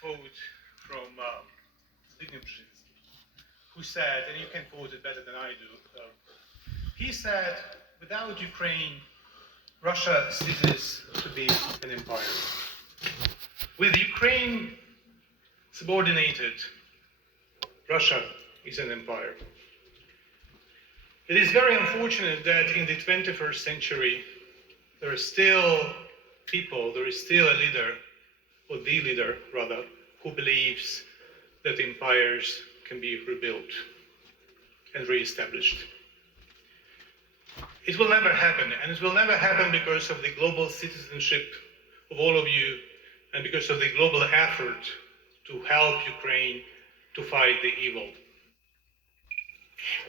quote from Zbigniew Brzezinski, who said, and you can quote it better than I do, he said, without Ukraine, Russia ceases to be an empire. With Ukraine subordinated, Russia is an empire. It is very unfortunate that in the 21st century, there are still people, there is still a leader, or the leader rather, who believes that empires can be rebuilt and re-established. It will never happen, and it will never happen because of the global citizenship of all of you and because of the global effort to help Ukraine to fight the evil.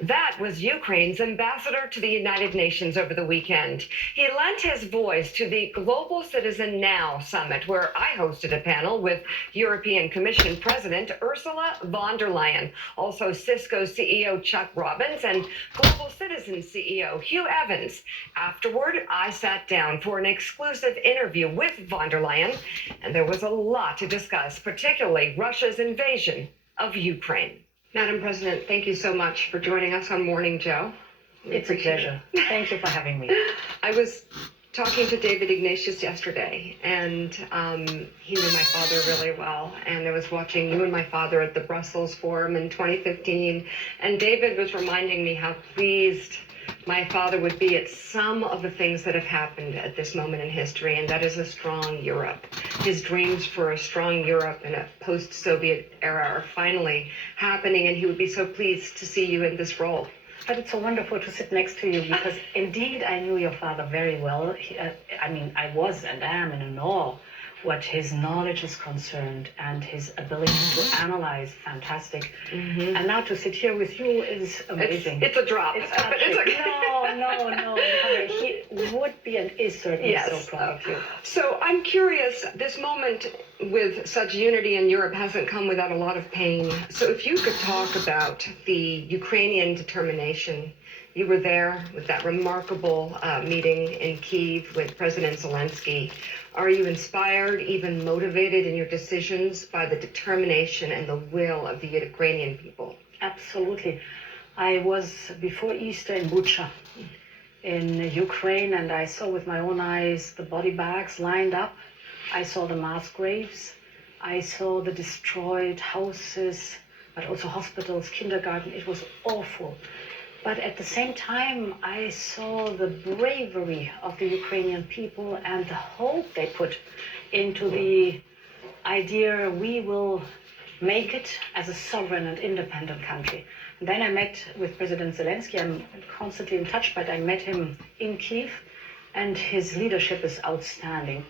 That was Ukraine's ambassador to the United Nations over the weekend. He lent his voice to the Global Citizen Now Summit, where I hosted a panel with European Commission President Ursula von der Leyen, also Cisco CEO Chuck Robbins, and Global Citizen CEO Hugh Evans. Afterward, I sat down for an exclusive interview with von der Leyen, and there was a lot to discuss, particularly Russia's invasion of Ukraine. Madam President, thank you so much for joining us on Morning Joe. It's a pleasure. Thank you for having me. I was talking to David Ignatius yesterday, and he knew my father really well. And I was watching you and my father at the Brussels Forum in 2015. And David was reminding me how pleased my father would be at some of the things that have happened at this moment in history, and that is a strong Europe. His dreams for a strong Europe in a post-Soviet era are finally happening, and he would be so pleased to see you in this role. But it's so wonderful to sit next to you because indeed I knew your father very well. I was and am in awe what his knowledge is concerned and his ability to analyze, fantastic. Mm-hmm. And now to sit here with you is amazing. It's a drop. It's okay. No. He would be and is certainly so proud of you. So I'm curious, this moment with such unity in Europe hasn't come without a lot of pain. So if you could talk about the Ukrainian determination. You were there with that remarkable meeting in Kyiv with President Zelensky. Are you inspired, even motivated in your decisions by the determination and the will of the Ukrainian people? Absolutely. I was before Easter in Bucha in Ukraine, and I saw with my own eyes the body bags lined up. I saw the mass graves. I saw the destroyed houses, but also hospitals, kindergarten. It was awful. But at the same time, I saw the bravery of the Ukrainian people and the hope they put into the idea we will make it as a sovereign and independent country. And then I met with President Zelensky. I'm constantly in touch, but I met him in Kyiv, and his leadership is outstanding.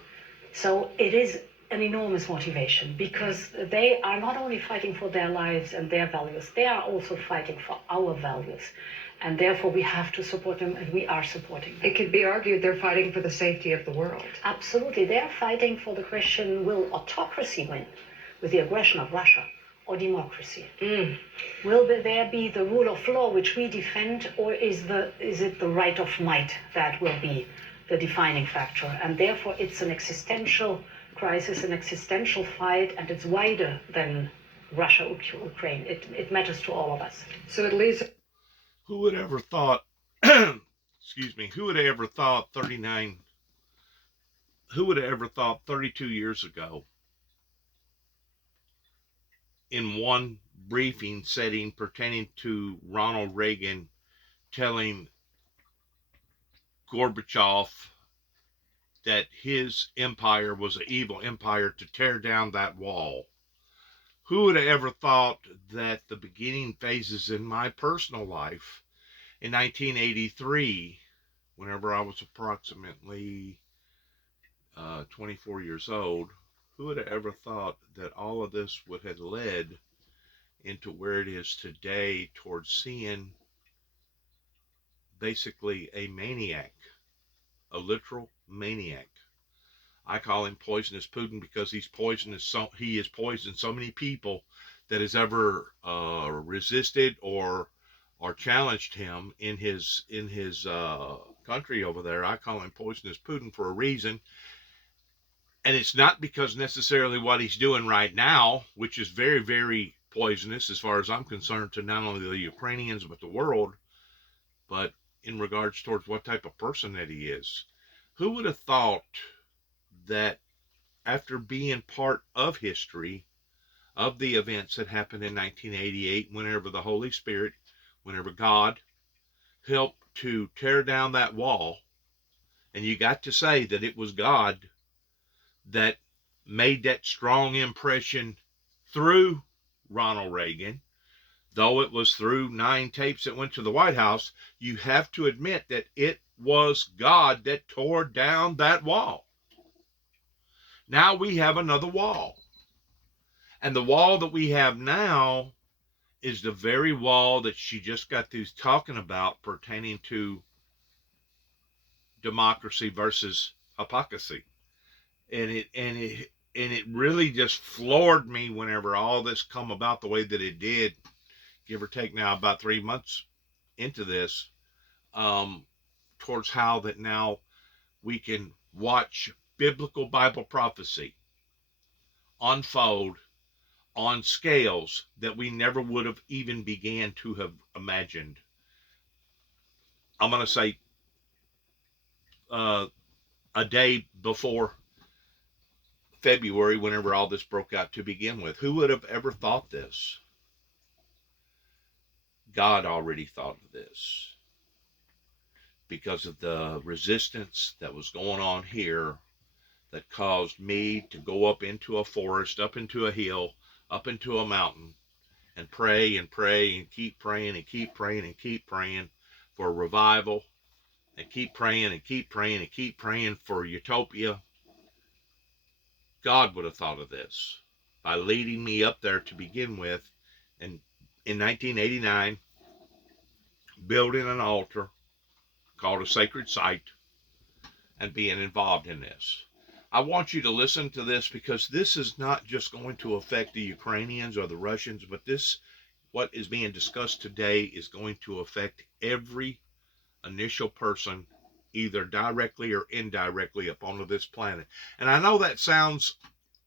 So it is an enormous motivation because they are not only fighting for their lives and their values, they are also fighting for our values. And therefore we have to support them, and we are supporting them. It could be argued they're fighting for the safety of the world. Absolutely. They're fighting for the question, will autocracy win with the aggression of Russia or democracy? Will there be the rule of law which we defend, or is it the right of might that will be the defining factor? And therefore it's an existential crisis, an existential fight, and it's wider than Russia or Ukraine. It matters to all of us. So it leaves... Who would ever thought, excuse me, who would have ever thought 32 years ago in one briefing setting pertaining to Ronald Reagan telling Gorbachev that his empire was an evil empire to tear down that wall? Who would have ever thought that the beginning phases in my personal life in 1983, whenever I was approximately 24 years old, who would have ever thought that all of this would have led into where it is today towards seeing basically a maniac, a literal maniac. I call him Poisonous Putin because he has poisoned so many people that has ever resisted or challenged him in his country over there. I call him Poisonous Putin for a reason. And it's not because necessarily what he's doing right now, which is very, very poisonous as far as I'm concerned to not only the Ukrainians but the world, but in regards towards what type of person that he is. Who would have thought that after being part of history, of the events that happened in 1988, whenever the Holy Spirit, whenever God helped to tear down that wall, and you got to say that it was God that made that strong impression through Ronald Reagan, though it was through 9 tapes that went to the White House, you have to admit that it was God that tore down that wall. Now we have another wall. And the wall that we have now is the very wall that she just got through talking about pertaining to democracy versus hypocrisy. And it really just floored me whenever all this come about the way that it did, give or take now about 3 months into this, towards how that now we can watch biblical Bible prophecy unfold on scales that we never would have even began to have imagined. I'm going to say a day before February, whenever all this broke out to begin with. Who would have ever thought this? God already thought of this because of the resistance that was going on here that caused me to go up into a forest, up into a hill, up into a mountain, and pray and pray and keep praying and keep praying and keep praying for revival, and keep praying and keep praying and keep praying for utopia. God would have thought of this by leading me up there to begin with, and in 1989, building an altar called a sacred site and being involved in this. I want you to listen to this because this is not just going to affect the Ukrainians or the Russians, but this, what is being discussed today, is going to affect every initial person, either directly or indirectly, upon this planet. And I know that sounds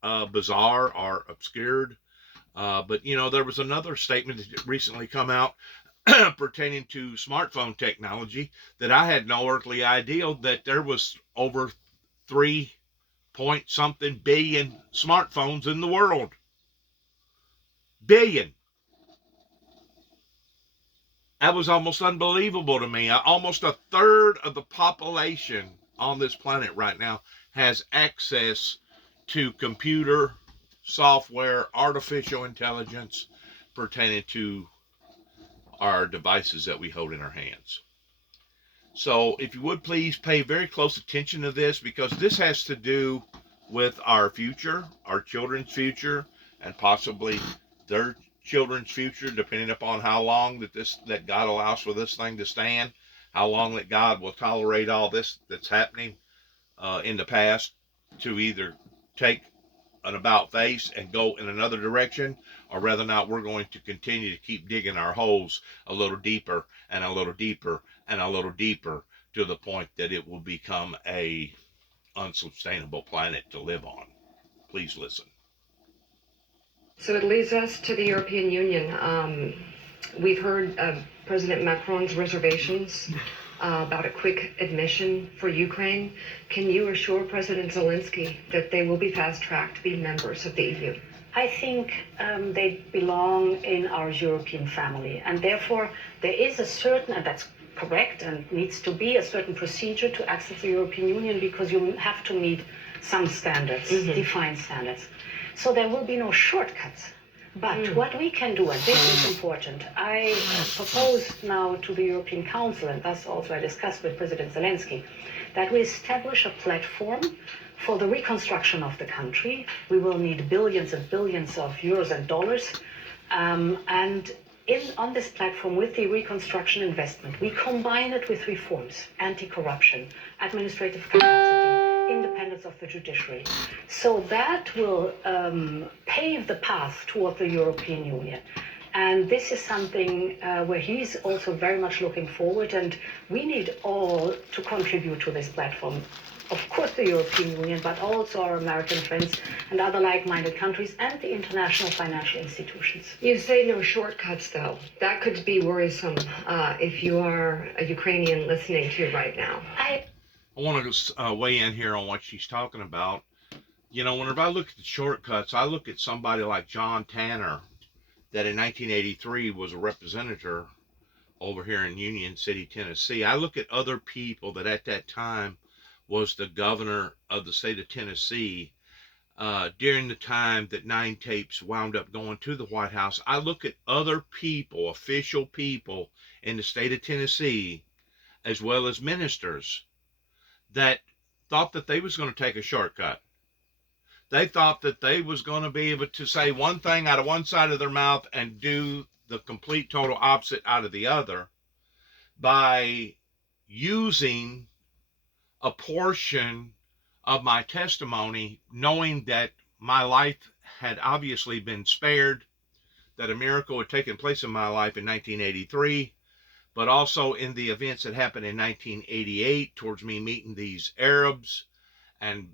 bizarre or obscured, but you know, there was another statement that recently come out pertaining to smartphone technology that I had no earthly idea that there was over 3 point something billion smartphones in the world. Billion. That was almost unbelievable to me. Almost a third of the population on this planet right now has access to computer software, artificial intelligence pertaining to our devices that we hold in our hands. So if you would please pay very close attention to this, because this has to do with our future, our children's future, and possibly their children's future, depending upon how long that God allows for this thing to stand, how long that God will tolerate all this that's happening in the past to either take an about face and go in another direction, or whether or not we're going to continue to keep digging our holes a little deeper and a little deeper and a little deeper to the point that it will become a unsustainable planet to live on. Please listen. So it leads us to the European Union. We've heard President Macron's reservations about a quick admission for Ukraine. Can you assure President Zelensky that they will be fast-tracked to be members of the EU? I think they belong in our European family, and therefore there is a certain, and that's correct, and needs to be a certain procedure to access the European Union, because you have to meet some standards, defined standards. So there will be no shortcuts. But what we can do, and this is important, I proposed now to the European Council, and thus also I discussed with President Zelensky, that we establish a platform for the reconstruction of the country. We will need billions and billions of euros and dollars. And on this platform, with the reconstruction investment, we combine it with reforms, anti-corruption, administrative capacity, independence of the judiciary. So that will pave the path toward the European Union. And this is something where he's also very much looking forward, and we need all to contribute to this platform. Of course, the European Union, but also our American friends and other like-minded countries and the international financial institutions. You say no shortcuts, though. That could be worrisome if you are a Ukrainian listening to you right now. I want to weigh in here on what she's talking about. You know, whenever I look at the shortcuts, I look at somebody like John Tanner, that in 1983 was a representative over here in Union City, Tennessee. I look at other people that at that time was the governor of the state of Tennessee during the time that 9 Tapes wound up going to the White House. I look at other people, official people in the state of Tennessee, as well as ministers, that thought that they was going to take a shortcut. They thought that they was going to be able to say one thing out of one side of their mouth and do the complete total opposite out of the other by using a portion of my testimony, knowing that my life had obviously been spared, that a miracle had taken place in my life in 1983, but also in the events that happened in 1988 towards me meeting these Arabs and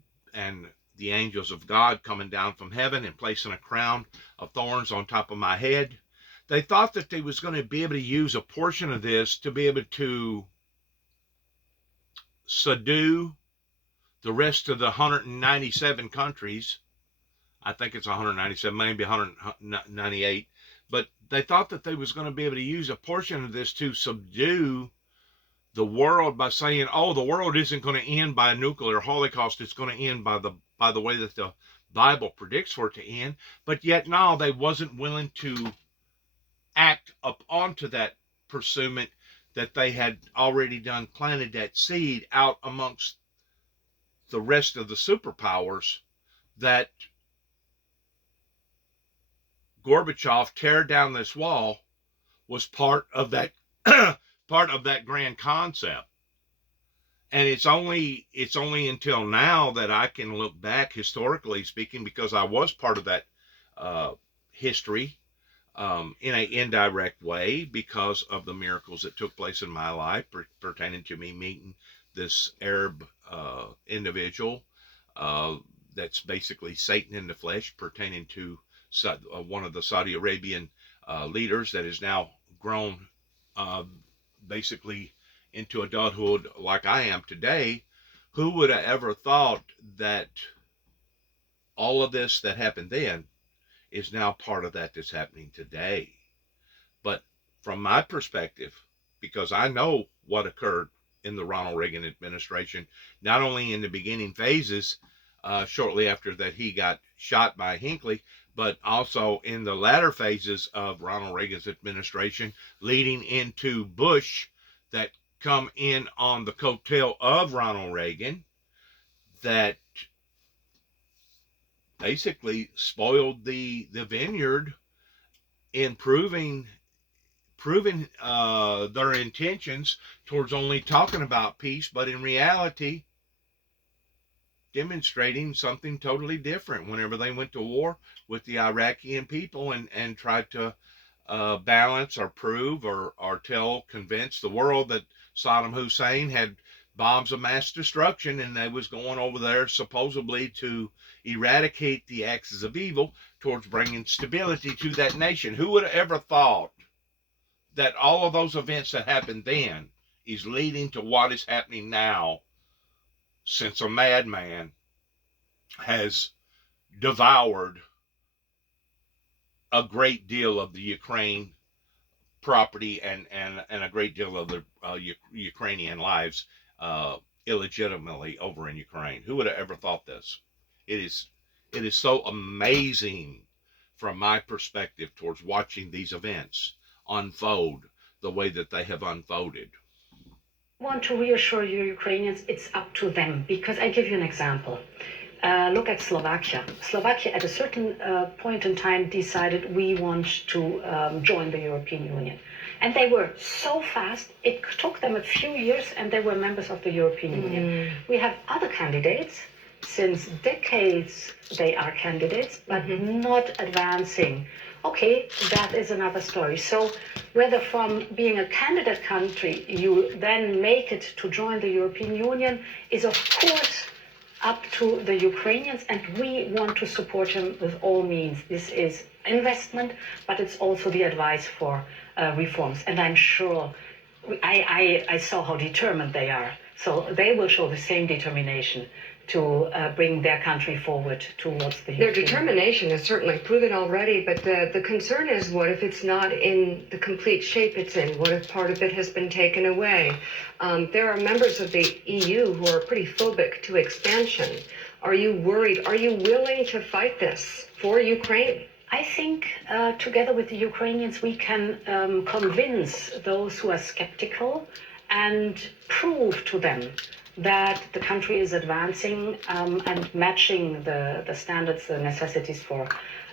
the angels of God coming down from heaven and placing a crown of thorns on top of my head. They thought that they was going to be able to use a portion of this to be able to subdue the rest of the 197 countries. I think it's 197, maybe 198. But they thought that they was going to be able to use a portion of this to subdue the world by saying, oh, the world isn't going to end by a nuclear holocaust. It's going to end by the way that the Bible predicts for it to end. But yet now they wasn't willing to act up onto that pursuit that they had already done, planted that seed out amongst the rest of the superpowers, that Gorbachev tear down this wall was part of that part of that grand concept. And it's only until now that I can look back, historically speaking, because I was part of that history in an indirect way because of the miracles that took place in my life pertaining to me meeting this Arab individual that's basically Satan in the flesh, pertaining to one of the Saudi Arabian leaders that is now grown basically into adulthood like I am today. Who would have ever thought that all of this that happened then is now part of that that's happening today? But from my perspective, because I know what occurred in the Ronald Reagan administration, not only in the beginning phases, shortly after that he got shot by Hinckley, but also in the latter phases of Ronald Reagan's administration, leading into Bush, that come in on the coattail of Ronald Reagan, that basically spoiled the vineyard in proving their intentions towards only talking about peace, but in reality demonstrating something totally different whenever they went to war with the Iraqi people and tried to balance or prove or convince the world that Saddam Hussein had bombs of mass destruction and they was going over there supposedly to eradicate the axis of evil towards bringing stability to that nation. Who would have ever thought that all of those events that happened then is leading to what is happening now, since a madman has devoured a great deal of the Ukraine property and a great deal of the Ukrainian lives illegitimately over in Ukraine. Who would have ever thought this? It is so amazing from my perspective towards watching these events unfold the way that they have unfolded. I want to reassure you Ukrainians, it's up to them, because I give you an example. Look at Slovakia. Slovakia at a certain point in time decided we want to join the European Union. And they were so fast, it took them a few years and they were members of the European Union. We have other candidates. Since decades they are candidates, but not advancing Okay, that is another story. So whether from being a candidate country you then make it to join the European Union is of course up to the Ukrainians, and we want to support him with all means. This is investment, but it's also the advice for reforms. And I'm sure, I saw how determined they are. So they will show the same determination to bring their country forward towards the Their European determination is certainly proven already, but the concern is, what if it's not in the complete shape it's in? What if part of it has been taken away? There are members of the EU who are pretty phobic to expansion. Are you worried? Are you willing to fight this for Ukraine? I think together with the Ukrainians we can convince those who are skeptical and prove to them that the country is advancing and matching the standards, the necessities for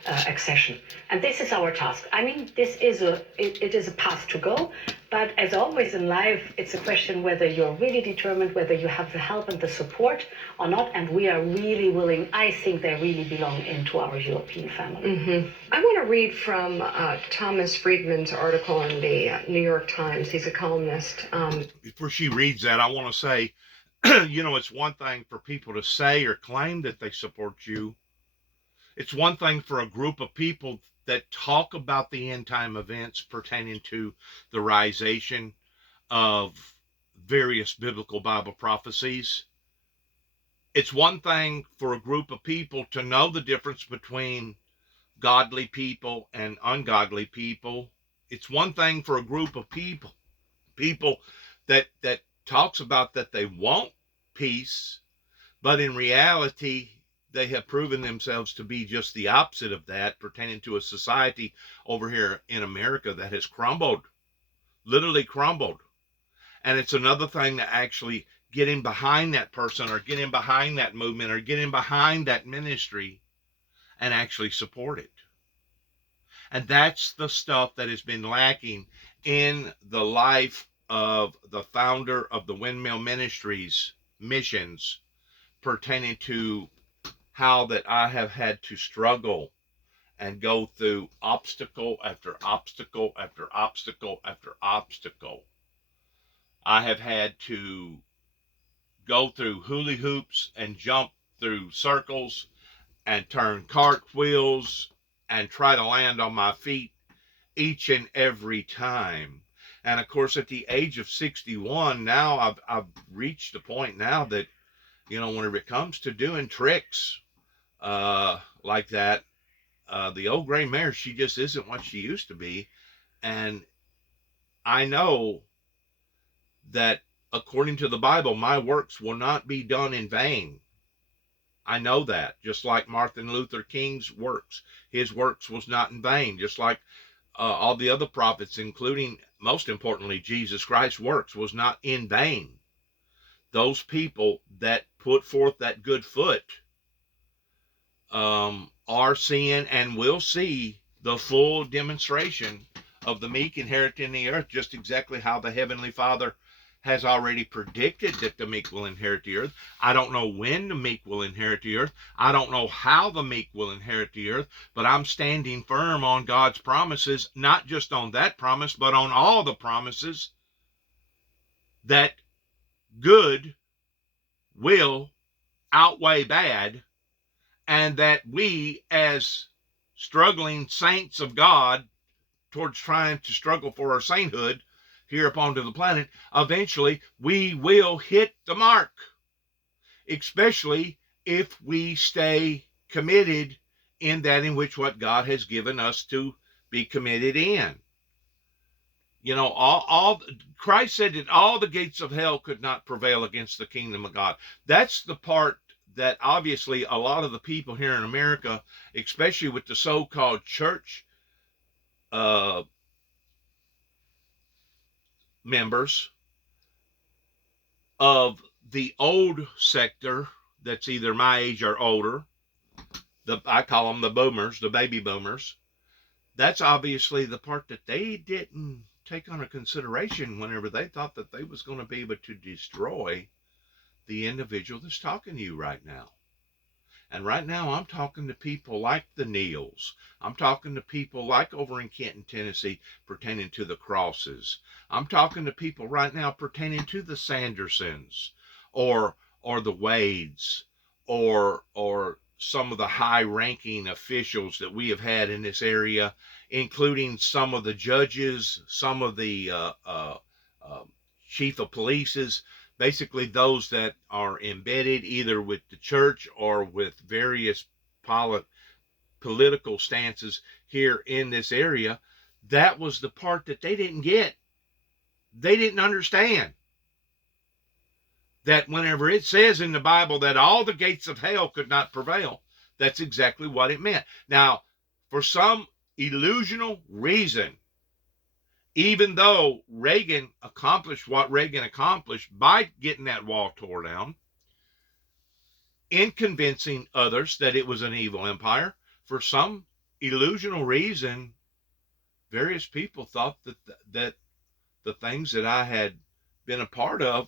accession. And this is our task. I mean, it is a path to go, but as always in life, it's a question whether you're really determined, whether you have the help and the support or not, and we are really willing. I think they really belong into our European family. Mm-hmm. I want to read from Thomas Friedman's article in the New York Times. He's a columnist. Before she reads that, I want to say, it's one thing for people to say or claim that they support you. It's one thing for a group of people that talk about the end time events pertaining to the realization of various biblical Bible prophecies. It's one thing for a group of people to know the difference between godly people and ungodly people. It's one thing for a group of people that talks about that they want peace, but in reality they have proven themselves to be just the opposite of that, pertaining to a society over here in America that has crumbled, literally crumbled. And it's another thing to actually get in behind that person or get in behind that movement or get in behind that ministry and actually support it. And that's the stuff that has been lacking in the life of the founder of the Windmill Ministries missions, pertaining to how that I have had to struggle and go through obstacle after obstacle after obstacle after obstacle. I have had to go through hula hoops and jump through circles and turn cartwheels and try to land on my feet each and every time. And of course, at the age of 61, now I've reached a point now that, whenever it comes to doing tricks like that, the old gray mare, she just isn't what she used to be. And I know that according to the Bible, my works will not be done in vain. I know that, just like Martin Luther King's works. His works was not in vain, just like all the other prophets, including, most importantly, Jesus Christ's works was not in vain. Those people that put forth that good foot are seeing and will see the full demonstration of the meek inheriting the earth, just exactly how the Heavenly Father has already predicted that the meek will inherit the earth. I don't know when the meek will inherit the earth. I don't know how the meek will inherit the earth, but I'm standing firm on God's promises, not just on that promise, but on all the promises that good will outweigh bad, and that we, as struggling saints of God, towards trying to struggle for our sainthood here upon the planet, eventually we will hit the mark, especially if we stay committed in that in which what God has given us to be committed in. All Christ said that all the gates of hell could not prevail against the kingdom of God. That's the part that obviously a lot of the people here in America, especially with the so-called church members of the old sector, that's either my age or older, I call them the boomers, the baby boomers. That's obviously the part that they didn't take under consideration whenever they thought that they was going to be able to destroy the individual that's talking to you right now. And right now I'm talking to people like the Neals. I'm talking to people like over in Kenton, Tennessee, pertaining to the Crosses. I'm talking to people right now pertaining to the Sandersons or the Wades or some of the high-ranking officials that we have had in this area, including some of the judges, some of the uh, chief of polices, basically those that are embedded either with the church or with various political stances here in this area. That was the part that they didn't get. They didn't understand that whenever it says in the Bible that all the gates of hell could not prevail, that's exactly what it meant. Now, for some illusional reason, even though Reagan accomplished what Reagan accomplished by getting that wall tore down, in convincing others that it was an evil empire, for some illusional reason, various people thought that the things that I had been a part of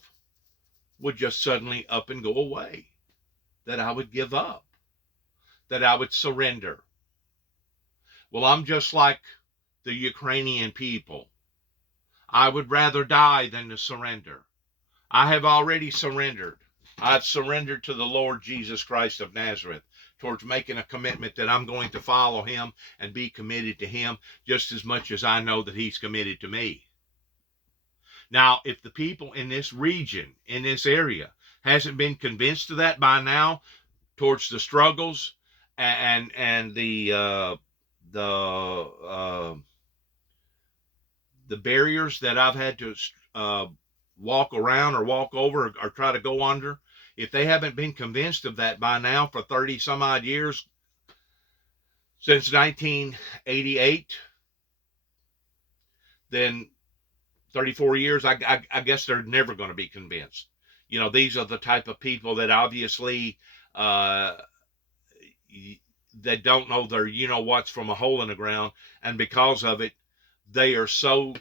would just suddenly up and go away, that I would give up, that I would surrender. Well, I'm just like the Ukrainian people. I would rather die than to surrender. I have already surrendered. I've surrendered to the Lord Jesus Christ of Nazareth towards making a commitment that I'm going to follow him and be committed to him just as much as I know that he's committed to me. Now, if the people in this region, in this area, hasn't been convinced of that by now, towards the struggles and the barriers that I've had to walk around or walk over or try to go under, if they haven't been convinced of that by now for 30 some odd years, since 1988, then 34 years, I guess they're never going to be convinced. You know, these are the type of people that obviously that don't know their what's from a hole in the ground, and because of it, they are so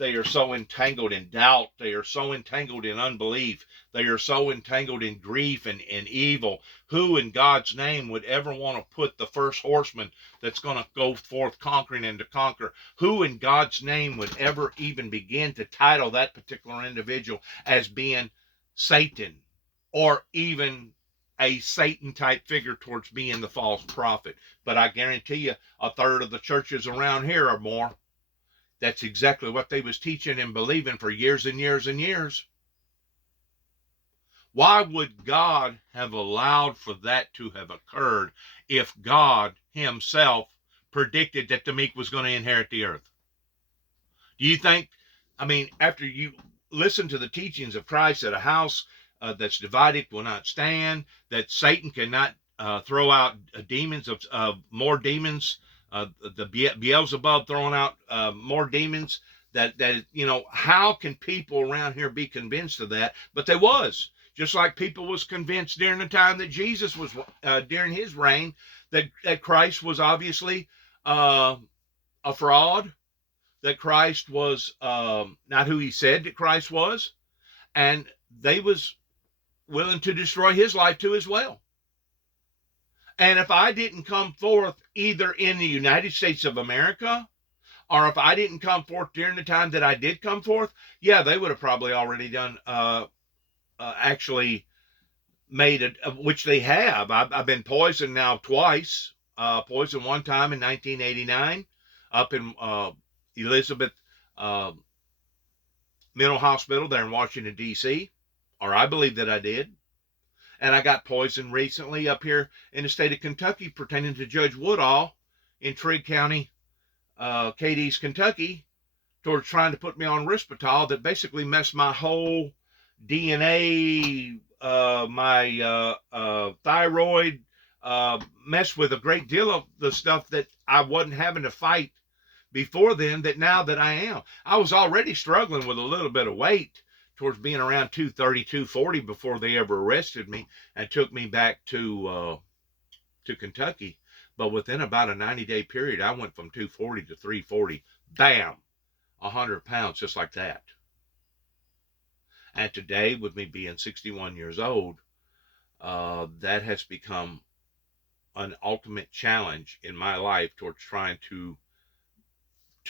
entangled in doubt. They are so entangled in unbelief. They are so entangled in grief and evil. Who in God's name would ever want to put the first horseman that's going to go forth conquering and to conquer? Who in God's name would ever even begin to title that particular individual as being Satan, or even a Satan type figure towards being the false prophet? But I guarantee you, a third of the churches around here or more, that's exactly what they was teaching and believing for years and years and years. Why would God have allowed for that to have occurred if God himself predicted that the meek was going to inherit the earth? Do you think, after you listen to the teachings of Christ, that a house that's divided will not stand, that Satan cannot throw out demons of more demons, the Beelzebub throwing out more demons, that how can people around here be convinced of that? But they was. Just like people was convinced during the time that Jesus was, during his reign, that Christ was obviously a fraud, that Christ was not who he said that Christ was, and they was willing to destroy his life too as well. And if I didn't come forth either in the United States of America, or if I didn't come forth during the time that I did come forth, yeah, they would have probably already done, actually made which they have. I've been poisoned now twice. Poisoned one time in 1989 up in Elizabeth Mental Hospital there in Washington, D.C., or I believe that I did. And I got poisoned recently up here in the state of Kentucky pertaining to Judge Woodall in Trigg County, Cadiz, Kentucky, towards trying to put me on Risperdal that basically messed my whole DNA, my thyroid, messed with a great deal of the stuff that I wasn't having to fight before then, that now that I am. I was already struggling with a little bit of weight towards being around 230, 240 before they ever arrested me and took me back to Kentucky. But within about a 90-day period, I went from 240 to 340. Bam! 100 pounds just like that. And today, with me being 61 years old, that has become an ultimate challenge in my life towards trying to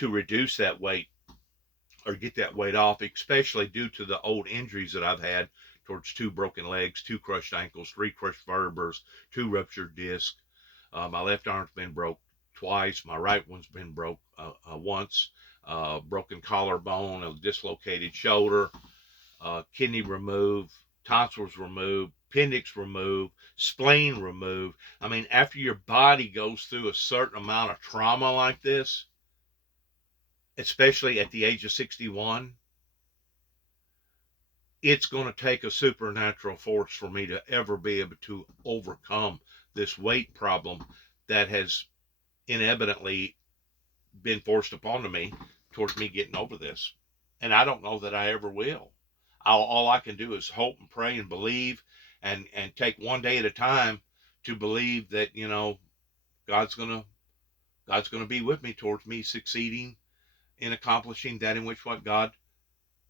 reduce that weight or get that weight off, especially due to the old injuries that I've had towards 2 broken legs, 2 crushed ankles, 3 crushed vertebrae, 2 ruptured discs. My left arm's been broke twice. My right one's been broke once. Broken collarbone, a dislocated shoulder, kidney removed, tonsils removed, appendix removed, spleen removed. I mean, after your body goes through a certain amount of trauma like this, especially at the age of 61, it's going to take a supernatural force for me to ever be able to overcome this weight problem that has inevitably been forced upon me towards me getting over this. And I don't know that I ever will. All I can do is hope and pray and believe and take one day at a time to believe that, you know, God's going to be with me towards me succeeding in accomplishing that in which what God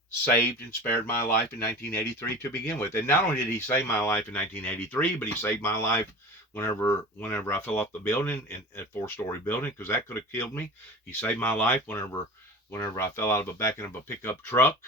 saved and spared my life in 1983 to begin with. And not only did he save my life in 1983, but he saved my life whenever I fell off the building, in a 4-story building, because that could have killed me. He saved my life whenever I fell out of the back end of a pickup truck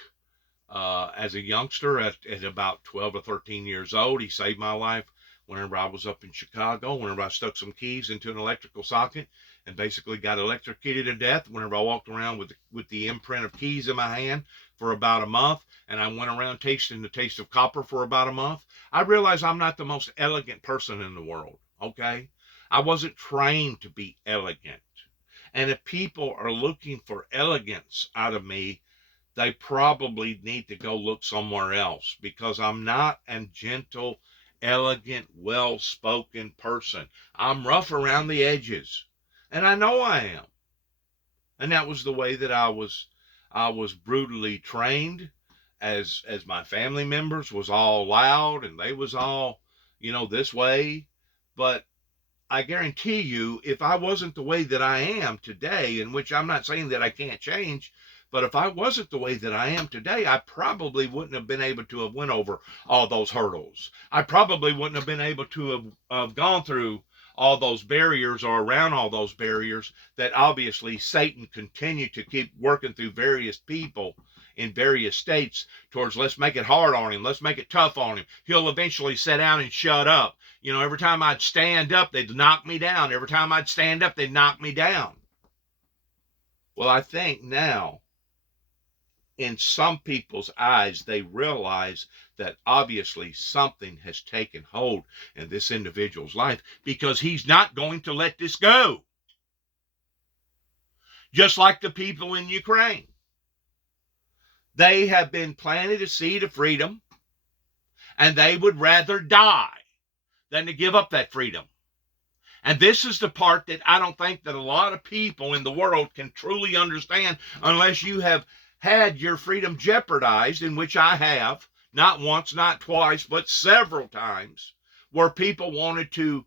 as a youngster at about 12 or 13 years old. He saved my life whenever I was up in Chicago, whenever I stuck some keys into an electrical socket and basically got electrocuted to death, whenever I walked around with the imprint of keys in my hand for about a month, and I went around tasting the taste of copper for about a month. I realized I'm not the most elegant person in the world, okay? I wasn't trained to be elegant. And if people are looking for elegance out of me, they probably need to go look somewhere else, because I'm not a gentle, elegant, well-spoken person. I'm rough around the edges, and I know I am. And that was the way that I was brutally trained, as my family members was all loud and they was all, you know, this way. But I guarantee you, if I wasn't the way that I am today, in which I'm not saying that I can't change, but if I wasn't the way that I am today, I probably wouldn't have been able to have went over all those hurdles. I probably wouldn't have been able to have gone through all those barriers or around all those barriers that obviously Satan continued to keep working through various people in various states towards, let's make it hard on him, let's make it tough on him. He'll eventually sit down and shut up. You know, every time I'd stand up, they'd knock me down. Every time I'd stand up, they'd knock me down. Well, I think now, in some people's eyes, they realize that obviously something has taken hold in this individual's life, because he's not going to let this go. Just like the people in Ukraine. They have been planted a seed of freedom, and they would rather die than to give up that freedom. And this is the part that I don't think that a lot of people in the world can truly understand, unless you have had your freedom jeopardized, in which I have, not once, not twice, but several times, where people wanted to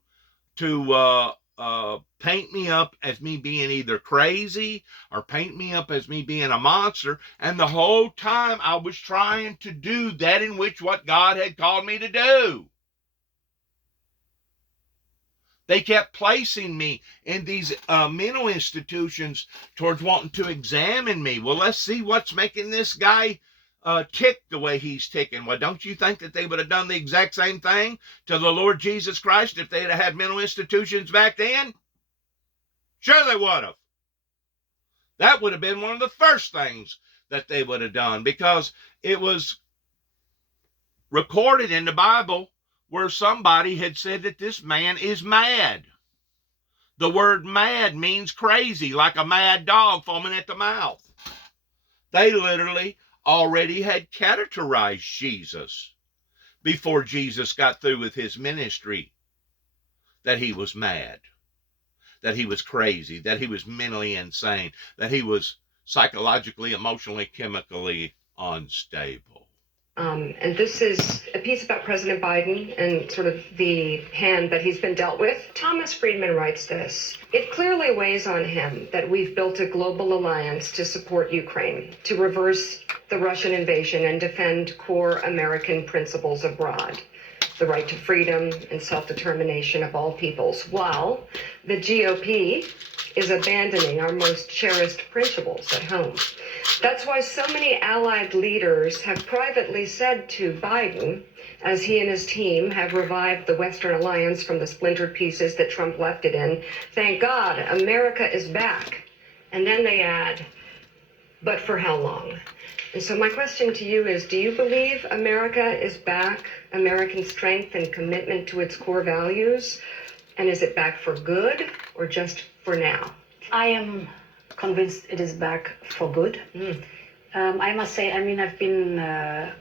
paint me up as me being either crazy or paint me up as me being a monster. And the whole time I was trying to do that in which what God had called me to do. They kept placing me in these mental institutions towards wanting to examine me. Well, let's see what's making this guy tick the way he's ticking. Well, don't you think that they would have done the exact same thing to the Lord Jesus Christ if they'd have had mental institutions back then? Sure they would have. That would have been one of the first things that they would have done, because it was recorded in the Bible where somebody had said that this man is mad. The word mad means crazy, like a mad dog foaming at the mouth. They literally already had characterized Jesus before Jesus got through with his ministry, that he was mad, that he was crazy, that he was mentally insane, that he was psychologically, emotionally, chemically unstable. And this is a piece about President Biden and sort of the hand that he's been dealt with. Thomas Friedman writes this: "It clearly weighs on him that we've built a global alliance to support Ukraine, to reverse the Russian invasion and defend core American principles abroad. the right to freedom and self-determination of all peoples, while the GOP is abandoning our most cherished principles at home. That's why so many allied leaders have privately said to Biden, as he and his team have revived the Western alliance from the splintered pieces that Trump left it in, thank God, America is back. And then they add, but for how long? And so my question to you is, do you believe America is back, American strength and commitment to its core values? And is it back for good or just for now? I am convinced it is back for good. I must say, I mean, I've been a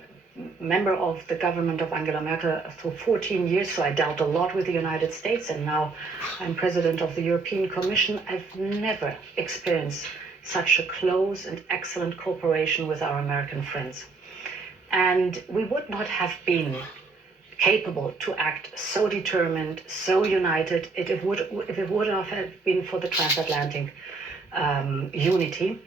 member of the government of Angela Merkel for 14 years, so I dealt a lot with the United States, and now I'm president of the European Commission. I've never experienced such a close and excellent cooperation with our American friends. And we would not have been capable to act so determined, so united, if it would have been for the transatlantic unity.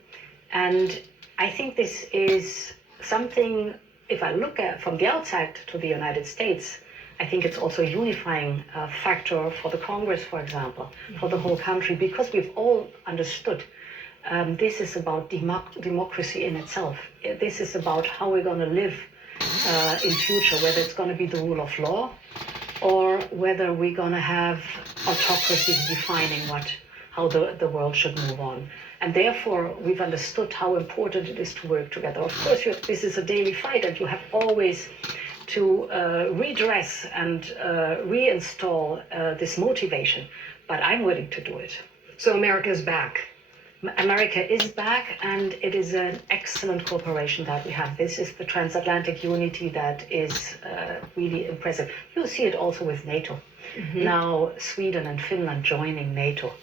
And I think this is something, if I look at from the outside to the United States, I think it's also a unifying factor for the Congress, for example, for the whole country, because we've all understood this is about democracy in itself. This is about how we're going to live in future, whether it's going to be the rule of law or whether we're going to have autocracies defining how the world should move on. And therefore, we've understood how important it is to work together. Of course, this is a daily fight, and you have always to redress and reinstall this motivation. But I'm willing to do it. So America is back. America is back, and it is an excellent cooperation that we have. This is the transatlantic unity that is really impressive. You see it also with NATO. Now, Sweden and Finland joining NATO.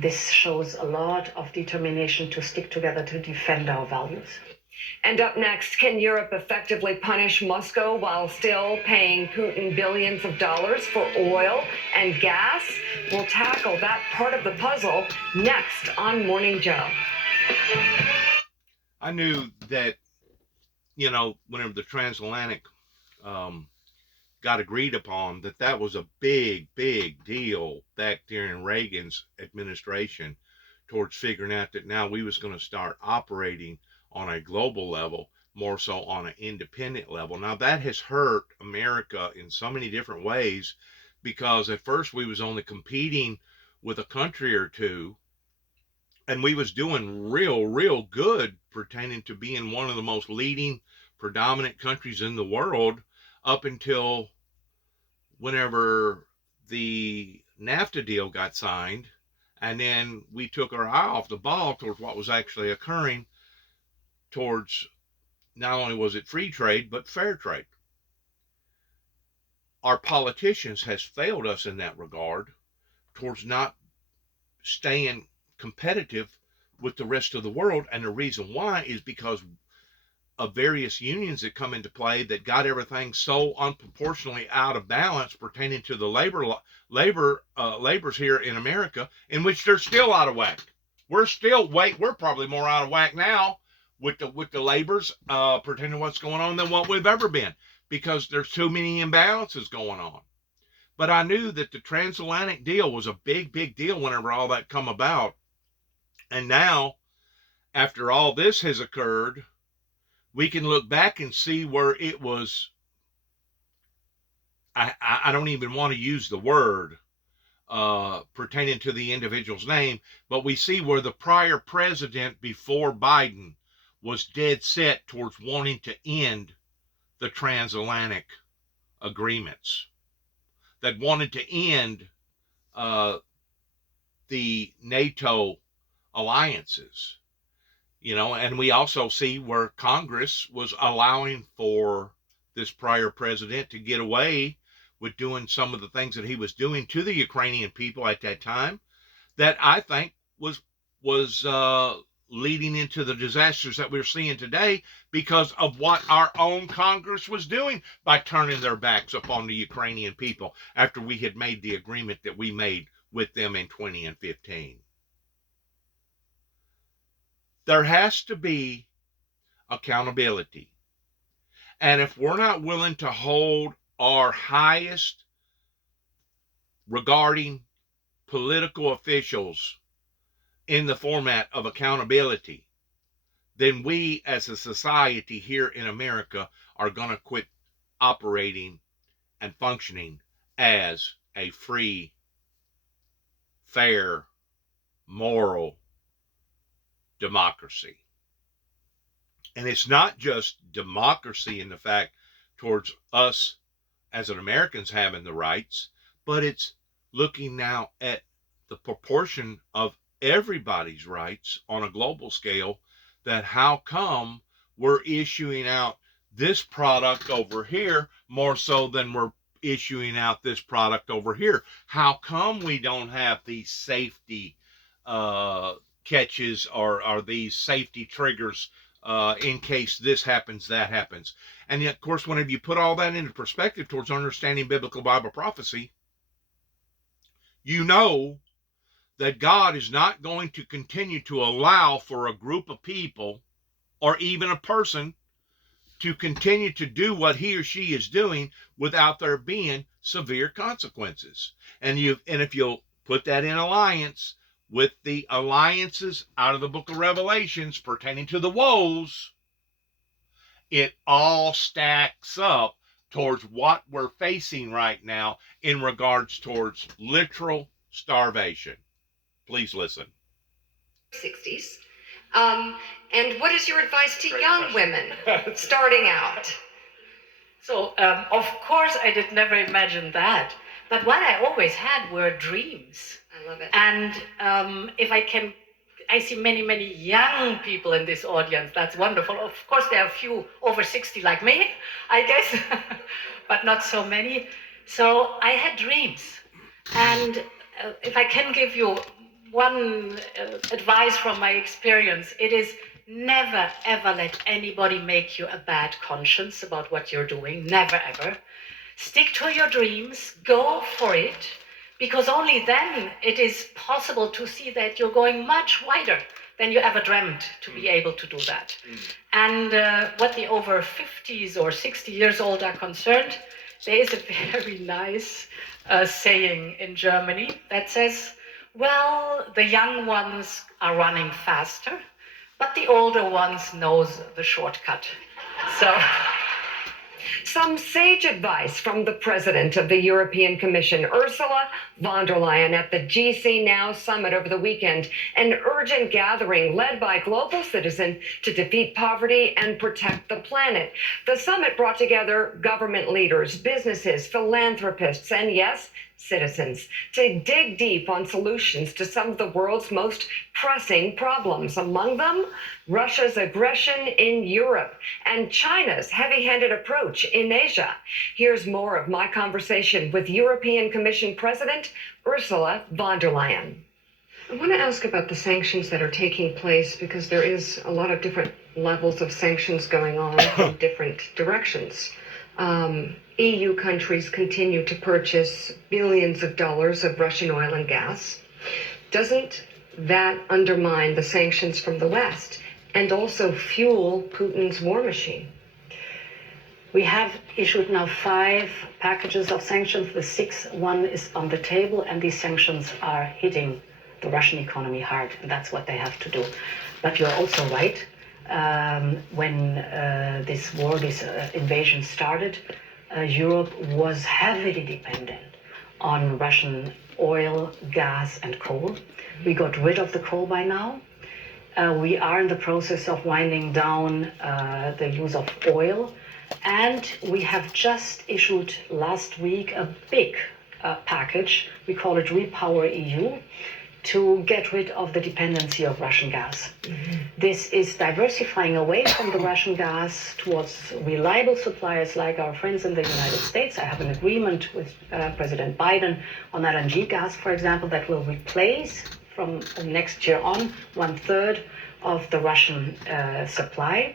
This shows a lot of determination to stick together to defend our values. And up next, can Europe effectively punish Moscow while still paying Putin billions of dollars for oil and gas? We'll tackle that part of the puzzle next on Morning Joe. I knew that, whenever the transatlantic got agreed upon, that was a big, big deal back during Reagan's administration towards figuring out that now we was going to start operating on a global level, more so on an independent level. Now that has hurt America in so many different ways, because at first we was only competing with a country or two, and we was doing real good pertaining to being one of the most leading predominant countries in the world up until whenever the NAFTA deal got signed, and then we took our eye off the ball towards what was actually occurring towards not only was it free trade, but fair trade. Our politicians has failed us in that regard towards not staying competitive with the rest of the world. And the reason why is because of various unions that come into play that got everything so unproportionately out of balance pertaining to the labors here in America, in which they're still out of whack. We're probably more out of whack now with the labors pertaining to what's going on than what we've ever been, because there's too many imbalances going on. But I knew that the transatlantic deal was a big deal whenever all that come about. And now, after all this has occurred, we can look back and see where it was, I don't even want to use the word pertaining to the individual's name, but we see where the prior president before Biden was dead set towards wanting to end the transatlantic agreements, that wanted to end the NATO alliances, and we also see where Congress was allowing for this prior president to get away with doing some of the things that he was doing to the Ukrainian people at that time, that I think was leading into the disasters that we're seeing today because of what our own Congress was doing by turning their backs upon the Ukrainian people after we had made the agreement that we made with them in 2015. There has to be accountability. And if we're not willing to hold are highest regarding political officials in the format of accountability, then we as a society here in America are going to quit operating and functioning as a free, fair, moral democracy. And it's not just democracy in the fact towards us as an Americans having the rights, but it's looking now at the proportion of everybody's rights on a global scale, that how come we're issuing out this product over here more so than we're issuing out this product over here? How come we don't have these safety catches or these safety triggers in case this happens, that happens? And yet, of course, whenever you put all that into perspective towards understanding biblical Bible prophecy, you know that God is not going to continue to allow for a group of people or even a person to continue to do what he or she is doing without there being severe consequences. And if you'll put that in alliance with the alliances out of the book of Revelations pertaining to the woes, it all stacks up towards what we're facing right now in regards towards literal starvation. Please listen. 60s. And what is your advice to young women starting out? So, of course, I did never imagine that. But what I always had were dreams. I love it. And if I see many, many young people in this audience. That's wonderful. Of course, there are a few over 60 like me, I guess, but not so many. So I had dreams. And if I can give you one advice from my experience, it is never, ever let anybody make you a bad conscience about what you're doing. Never, ever. Stick to your dreams. Go for it. Because only then it is possible to see that you're going much wider than you ever dreamt to be able to do that. And what the over 50s or 60 years old are concerned, there is a very nice saying in Germany that says, well, the young ones are running faster, but the older ones knows the shortcut. So... Some sage advice from the president of the European Commission, Ursula von der Leyen, at the GC Now summit over the weekend, an urgent gathering led by Global Citizen to defeat poverty and protect the planet. The summit brought together government leaders, businesses, philanthropists, and yes, citizens to dig deep on solutions to some of the world's most pressing problems. Among them, Russia's aggression in Europe and China's heavy-handed approach in Asia. Here's more of my conversation with European Commission President Ursula von der Leyen. I want to ask about the sanctions that are taking place, because there is a lot of different levels of sanctions going on in different directions. EU countries continue to purchase billions of dollars of Russian oil and gas. Doesn't that undermine the sanctions from the West and also fuel Putin's war machine? We have issued now 5 packages of sanctions. The 6th one is on the table, and these sanctions are hitting the Russian economy hard, and that's what they have to do. But you're also right. When this war, this invasion started, Europe was heavily dependent on Russian oil, gas, and coal. We got rid of the coal by now. We are in the process of winding down the use of oil. And we have just issued last week a big package, we call it Repower EU, to get rid of the dependency of Russian gas. Mm-hmm. This is diversifying away from the Russian gas towards reliable suppliers like our friends in the United States. I have an agreement with President Biden on LNG gas, for example, that will replace from next year on 1/3 of the Russian supply.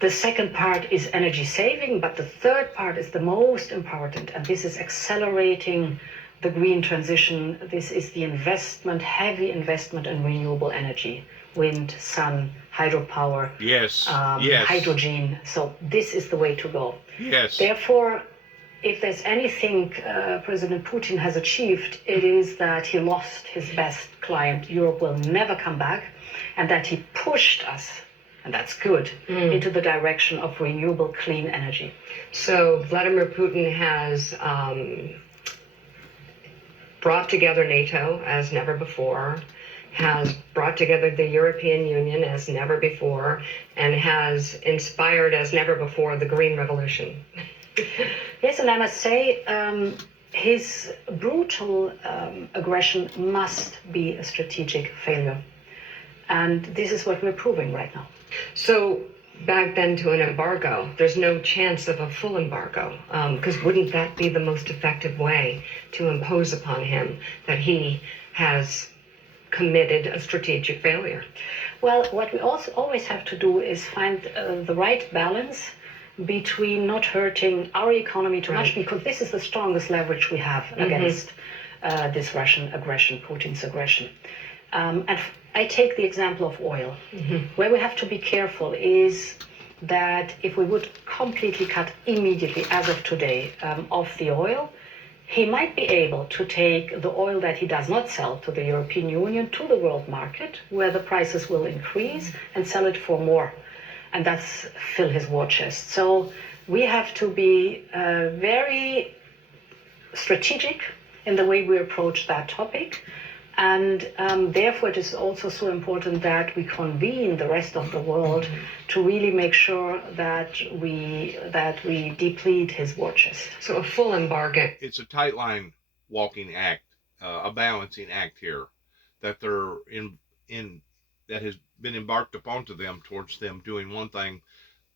The second part is energy saving, but the third part is the most important, and this is accelerating the green transition. This is the investment, heavy investment in renewable energy, wind, sun, hydropower, yes. Hydrogen. So this is the way to go. Yes. Therefore, if there's anything President Putin has achieved, it is that he lost his best client. Europe will never come back, and that he pushed us, and that's good, into the direction of renewable clean energy. So Vladimir Putin has brought together NATO as never before, has brought together the European Union as never before, and has inspired as never before the Green Revolution. Yes, and I must say, his brutal aggression must be a strategic failure. And this is what we're proving right now. So back then to an embargo, there's no chance of a full embargo, because wouldn't that be the most effective way to impose upon him that he has committed a strategic failure? Well, what we also always have to do is find the right balance between not hurting our economy too much, because this is the strongest leverage we have against this Russian aggression, Putin's aggression. And I take the example of oil. Where we have to be careful is that if we would completely cut immediately, as of today, off the oil, he might be able to take the oil that he does not sell to the European Union to the world market, where the prices will increase, and sell it for more. And that's fill his war chest. So we have to be very strategic in the way we approach that topic. And therefore, it is also so important that we convene the rest of the world to really make sure that we deplete his war chest. So a full embargo. It's a tight line walking act, a balancing act here that they're in that has been embarked upon to them towards them doing one thing,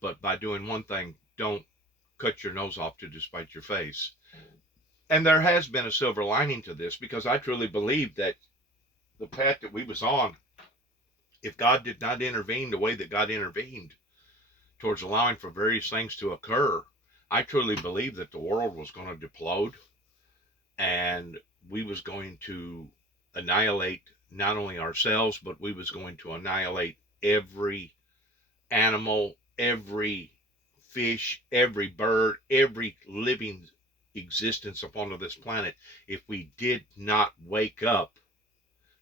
but by doing one thing, don't cut your nose off to despite your face. And there has been a silver lining to this, because I truly believe that the path that we was on, if God did not intervene the way that God intervened towards allowing for various things to occur, I truly believe that the world was going to implode, and we was going to annihilate not only ourselves, but we was going to annihilate every animal, every fish, every bird, every living existence upon this planet, if we did not wake up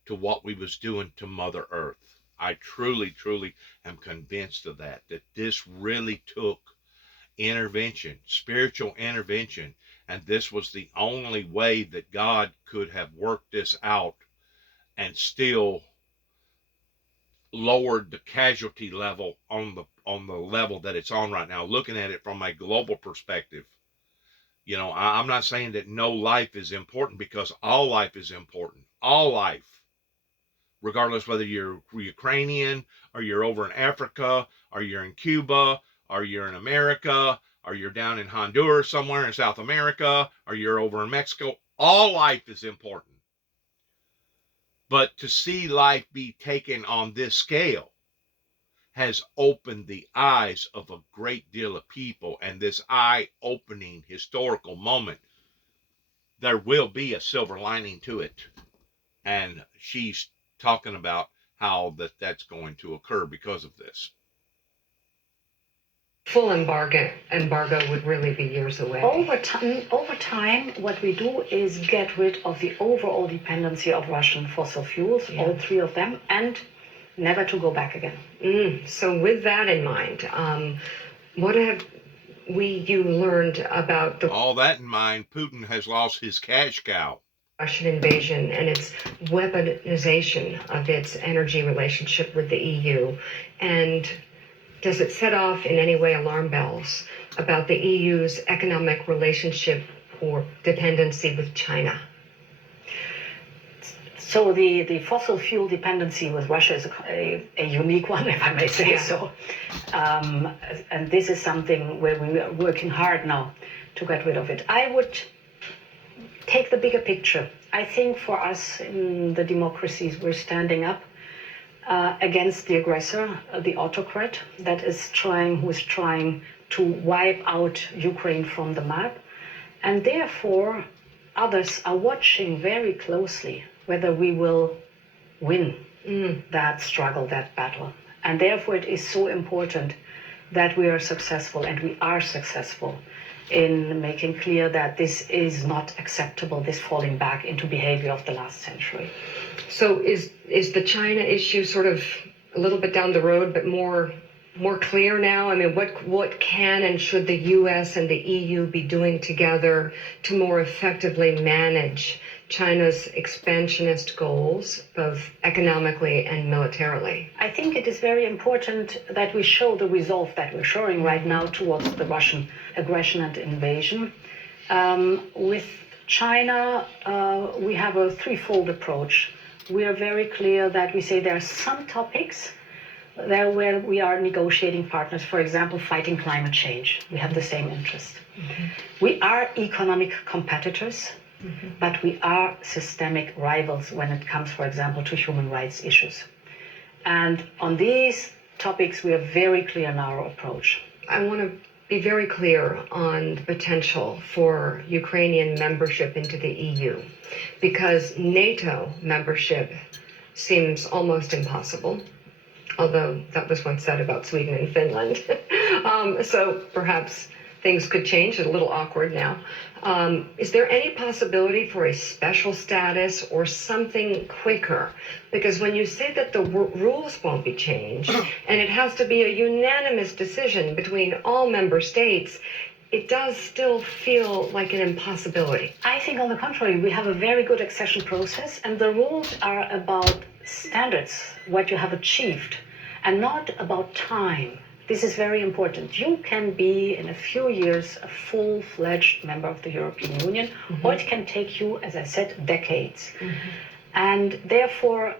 to what we was doing to Mother Earth. I truly, truly am convinced of that this really took intervention, spiritual intervention, and this was the only way that God could have worked this out and still lowered the casualty level on the level that it's on right now. Looking at it from a global perspective, you know, I'm not saying that no life is important, because all life is important. All life, regardless whether you're Ukrainian, or you're over in Africa, or you're in Cuba, or you're in America, or you're down in Honduras somewhere in South America, or you're over in Mexico, all life is important. But to see life be taken on this scale has opened the eyes of a great deal of people, and this eye-opening historical moment, there will be a silver lining to it. And she's talking about how that's going to occur because of this. Full embargo would really be years away. Over time, what we do is get rid of the overall dependency of Russian fossil fuels, all three of them, and never to go back again. So with that in mind, what have you learned about the All that in mind, Putin has lost his cash cow. Russian invasion and its weaponization of its energy relationship with the EU? And does it set off in any way alarm bells about the EU's economic relationship or dependency with China? So the fossil fuel dependency with Russia is a unique one, if I may say so. And this is something where we are working hard now to get rid of it. I would take the bigger picture. I think for us in the democracies, we're standing up against the aggressor, the autocrat who is trying to wipe out Ukraine from the map. And therefore, others are watching very closely whether we will win that struggle, that battle. And therefore, it is so important that we are successful, and we are successful. in making clear that this is not acceptable, this falling back into behavior of the last century. So is the China issue sort of a little bit down the road, but more clear now? I mean, what can and should the U.S. and the EU be doing together to more effectively manage China's expansionist goals, both economically and militarily? I think it is very important that we show the resolve that we're showing right now towards the Russian aggression and invasion. With China, we have a threefold approach. We are very clear that we say there are some topics there where we are negotiating partners, for example, fighting climate change. We have the same interest. Mm-hmm. We are economic competitors, mm-hmm. but we are systemic rivals when it comes, for example, to human rights issues. And on these topics, we are very clear in our approach. I want to be very clear on the potential for Ukrainian membership into the EU, because NATO membership seems almost impossible, although that was once said about Sweden and Finland. So perhaps things could change. It's a little awkward now. Is there any possibility for a special status or something quicker? Because when you say that the rules won't be changed and it has to be a unanimous decision between all member states, it does still feel like an impossibility. I think on the contrary, we have a very good accession process, and the rules are about standards, what you have achieved, and not about time. This is very important. You can be, in a few years, a full-fledged member of the European Union, mm-hmm. or it can take you, as I said, decades. Mm-hmm. And therefore,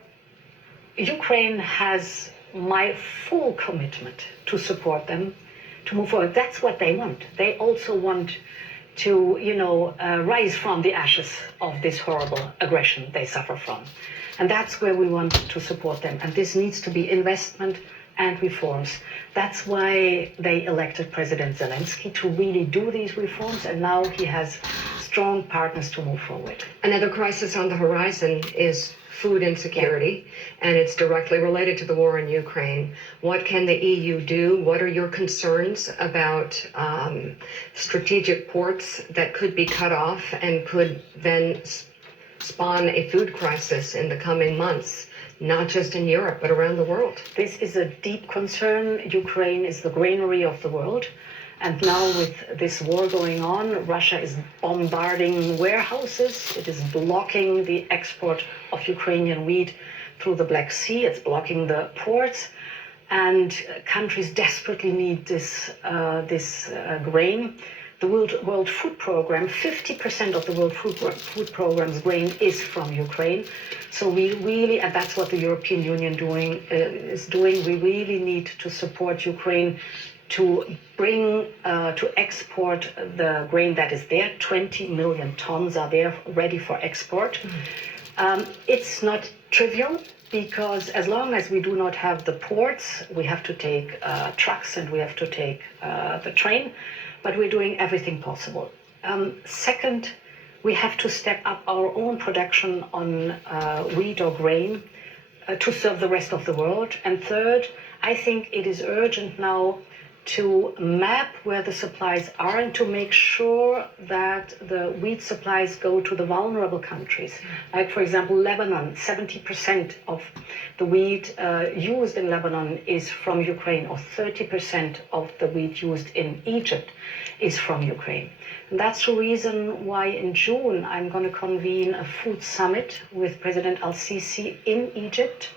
Ukraine has my full commitment to support them, to move forward. That's what they want. They also want to, rise from the ashes of this horrible aggression they suffer from. And that's where we want to support them. And this needs to be investment and reforms. That's why they elected President Zelensky to really do these reforms, and now he has strong partners to move forward. Another crisis on the horizon is food insecurity, and it's directly related to the war in Ukraine. What can the EU do? What are your concerns about strategic ports that could be cut off and could then spawn a food crisis in the coming months, not just in Europe, but around the world? This is a deep concern. Ukraine is the granary of the world. And now with this war going on, Russia is bombarding warehouses. It is blocking the export of Ukrainian wheat through the Black Sea. It's blocking the ports. And countries desperately need this grain. The World Food Program, 50% of the World Food Program's grain is from Ukraine. So we really, and that's what the European Union is doing, we really need to support Ukraine to bring, to export the grain that is there. 20 million tons are there ready for export. Mm-hmm. It's not trivial, because as long as we do not have the ports, we have to take trucks and we have to take the train. But we're doing everything possible. Second, we have to step up our own production on wheat or grain to serve the rest of the world. And third, I think it is urgent now to map where the supplies are and to make sure that the wheat supplies go to the vulnerable countries. Like, for example, Lebanon, 70% of the wheat used in Lebanon is from Ukraine, or 30% of the wheat used in Egypt is from Ukraine. And that's the reason why in June I'm going to convene a food summit with President al-Sisi in Egypt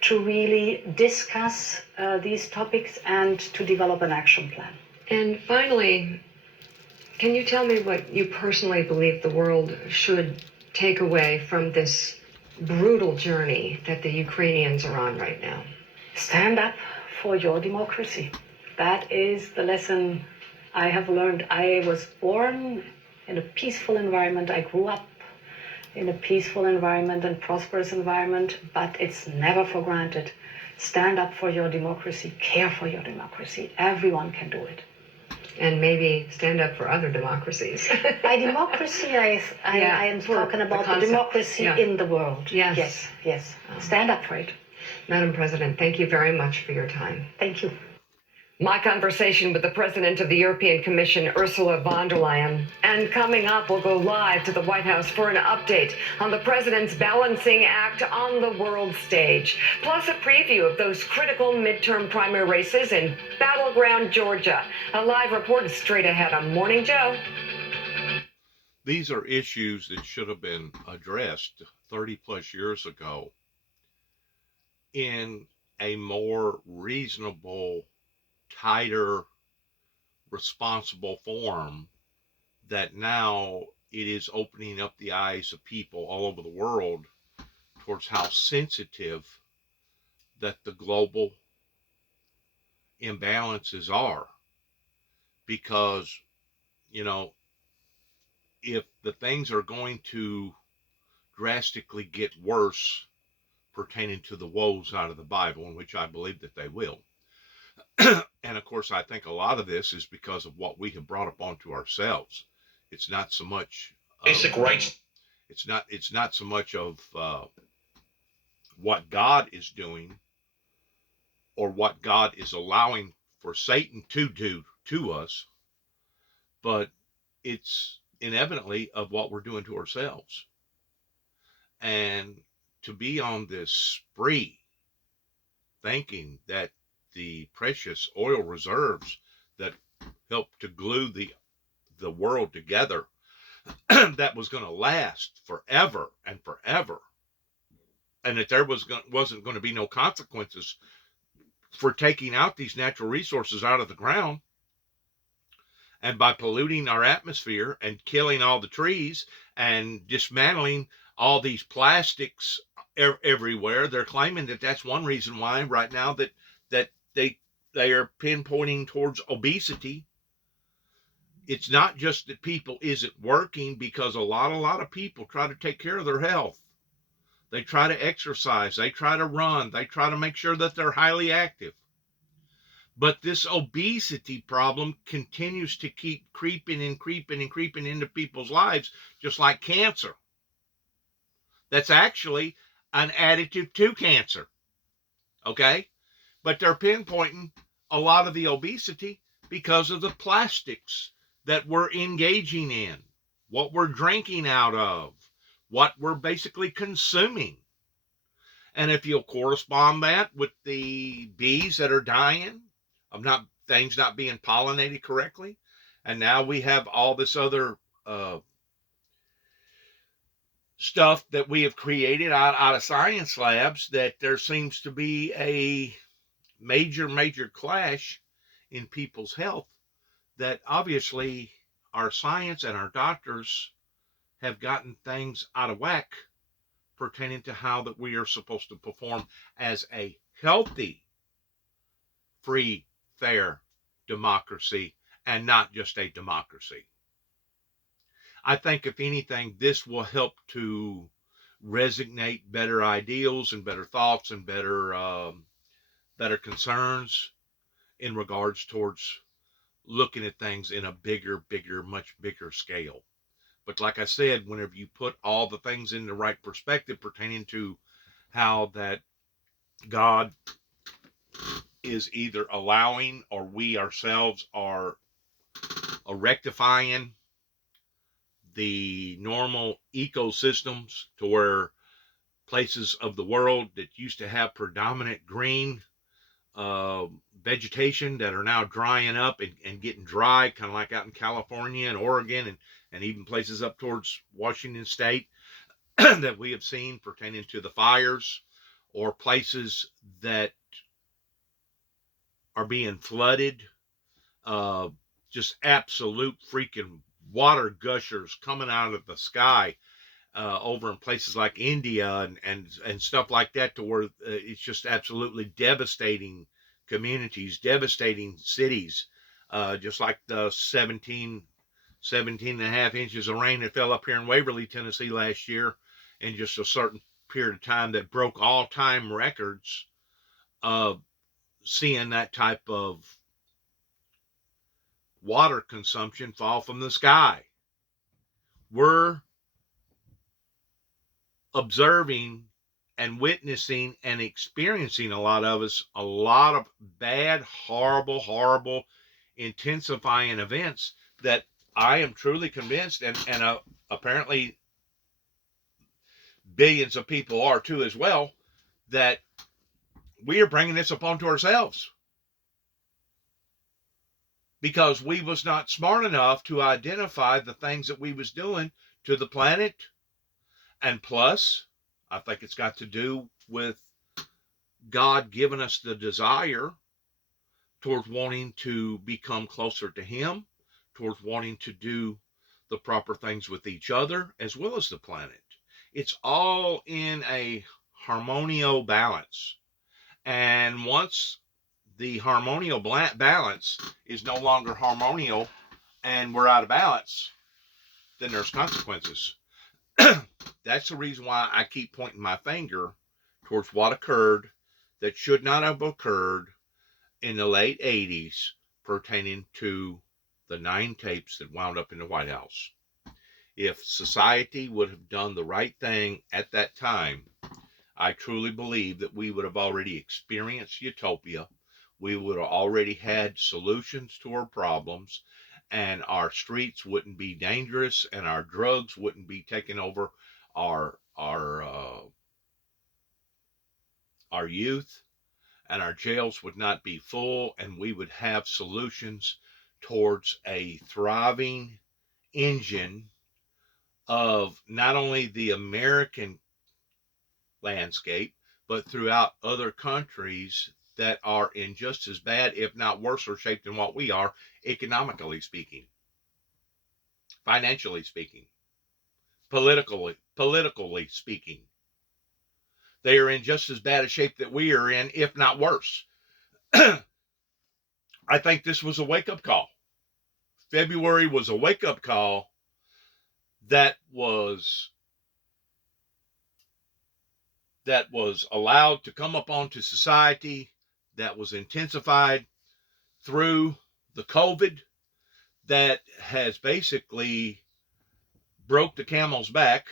to really discuss these topics and to develop an action plan. And finally, can you tell me what you personally believe the world should take away from this brutal journey that the Ukrainians are on right now? Stand up for your democracy. That is the lesson I have learned. I was born in a peaceful environment. I grew up in a peaceful environment and prosperous environment, but it's never for granted. Stand up for your democracy, care for your democracy. Everyone can do it. And maybe stand up for other democracies. By democracy, I am talking about the democracy in the world. Yes. Stand up for it. Madam President, thank you very much for your time. Thank you. My conversation with the president of the European Commission, Ursula von der Leyen. And coming up, we'll go live to the White House for an update on the president's balancing act on the world stage, plus a preview of those critical midterm primary races in battleground Georgia. A live report is straight ahead on Morning Joe. These are issues that should have been addressed 30 plus years ago in a more reasonable, tighter, responsible form, that now it is opening up the eyes of people all over the world towards how sensitive that the global imbalances are. Because, you know, if the things are going to drastically get worse pertaining to the woes out of the Bible, in which I believe that they will, and of course, I think a lot of this is because of what we have brought upon to ourselves. It's not so much basic rights. It's not so much of what God is doing or what God is allowing for Satan to do to us, but it's inevitably of what we're doing to ourselves. And to be on this spree thinking that the precious oil reserves that help to glue the world together that was going to last forever and forever, and that there wasn't going to be no consequences for taking out these natural resources out of the ground, and by polluting our atmosphere and killing all the trees and dismantling all these plastics everywhere. They're claiming that that's one reason why right now that they are pinpointing towards obesity. It's not just that people isn't working, because a lot of people try to take care of their health. They try to exercise, they try to run, they try to make sure that they're highly active. But this obesity problem continues to keep creeping and creeping and creeping into people's lives, just like cancer. That's actually an additive to cancer. Okay? But they're pinpointing a lot of the obesity because of the plastics that we're engaging in, what we're drinking out of, what we're basically consuming. And if you'll correspond that with the bees that are dying of things not being pollinated correctly, and now we have all this other stuff that we have created out of science labs, that there seems to be a major clash in people's health, that obviously our science and our doctors have gotten things out of whack pertaining to how that we are supposed to perform as a healthy, free, fair democracy, and not just a democracy. I think, if anything, this will help to resonate better ideals and better thoughts and better concerns in regards towards looking at things in a bigger, much bigger scale. But like I said, whenever you put all the things in the right perspective pertaining to how that God is either allowing or we ourselves are rectifying the normal ecosystems, to where places of the world that used to have predominant green vegetation that are now drying up and getting dry, kind of like out in California and Oregon, and even places up towards Washington State that we have seen pertaining to the fires, or places that are being flooded, just absolute freaking water gushers coming out of the sky over in places like India and stuff like that, to where it's just absolutely devastating communities, devastating cities, just like the 17 and a half inches of rain that fell up here in Waverly, Tennessee last year in just a certain period of time, that broke all-time records of seeing that type of water consumption fall from the sky. We're observing and witnessing and experiencing a lot of us, a lot of bad, horrible, intensifying events that I am truly convinced, and apparently billions of people are too as well, that we are bringing this upon to ourselves because we was not smart enough to identify the things that we was doing to the planet. And plus, I think it's got to do with God giving us the desire towards wanting to become closer to Him, towards wanting to do the proper things with each other as well as the planet. It's all in a harmonio balance. And once the harmonial balance is no longer harmonial and we're out of balance, then there's consequences. That's the reason why I keep pointing my finger towards what occurred that should not have occurred in the late 80s pertaining to the 9 tapes that wound up in the White House. If society would have done the right thing at that time, I truly believe that we would have already experienced utopia. We would have already had solutions to our problems, and our streets wouldn't be dangerous, and our drugs wouldn't be taking over our youth, and our jails would not be full, and we would have solutions towards a thriving engine of not only the American landscape, but throughout other countries that are in just as bad, if not worse, or shape than what we are, economically speaking, financially speaking, politically speaking. They are in just as bad a shape that we are in, if not worse. I think this was a wake-up call. February was a wake-up call that was allowed to come up onto society, that was intensified through the COVID, that has basically broke the camel's back,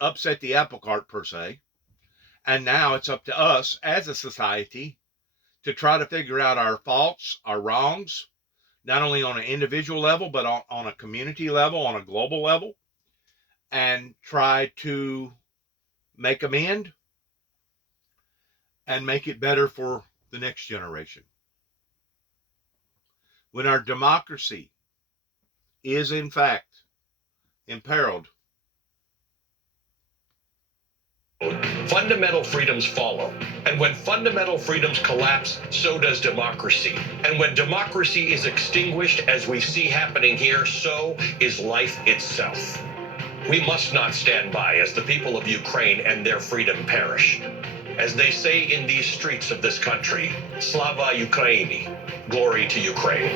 upset the apple cart per se, and now it's up to us as a society to try to figure out our faults, our wrongs, not only on an individual level, but on a community level, on a global level, and try to make amend and make it better for the next generation. When our democracy is in fact imperiled, fundamental freedoms follow. And when fundamental freedoms collapse, so does democracy. And when democracy is extinguished, as we see happening here, so is life itself. We must not stand by as the people of Ukraine and their freedom perish. As they say in these streets of this country, Slava Ukraini, glory to Ukraine.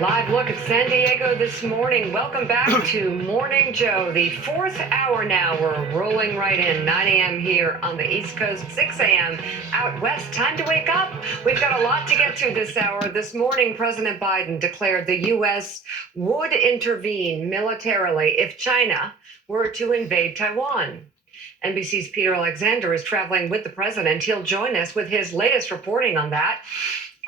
Live look at San Diego this morning. Welcome back to Morning Joe, the 4th hour now. We're rolling right in, 9 a.m. here on the East Coast, 6 a.m. out west. Time to wake up. We've got a lot to get to this hour. This morning, President Biden declared the U.S. would intervene militarily if China were to invade Taiwan. NBC's Peter Alexander is traveling with the president. He'll join us with his latest reporting on that.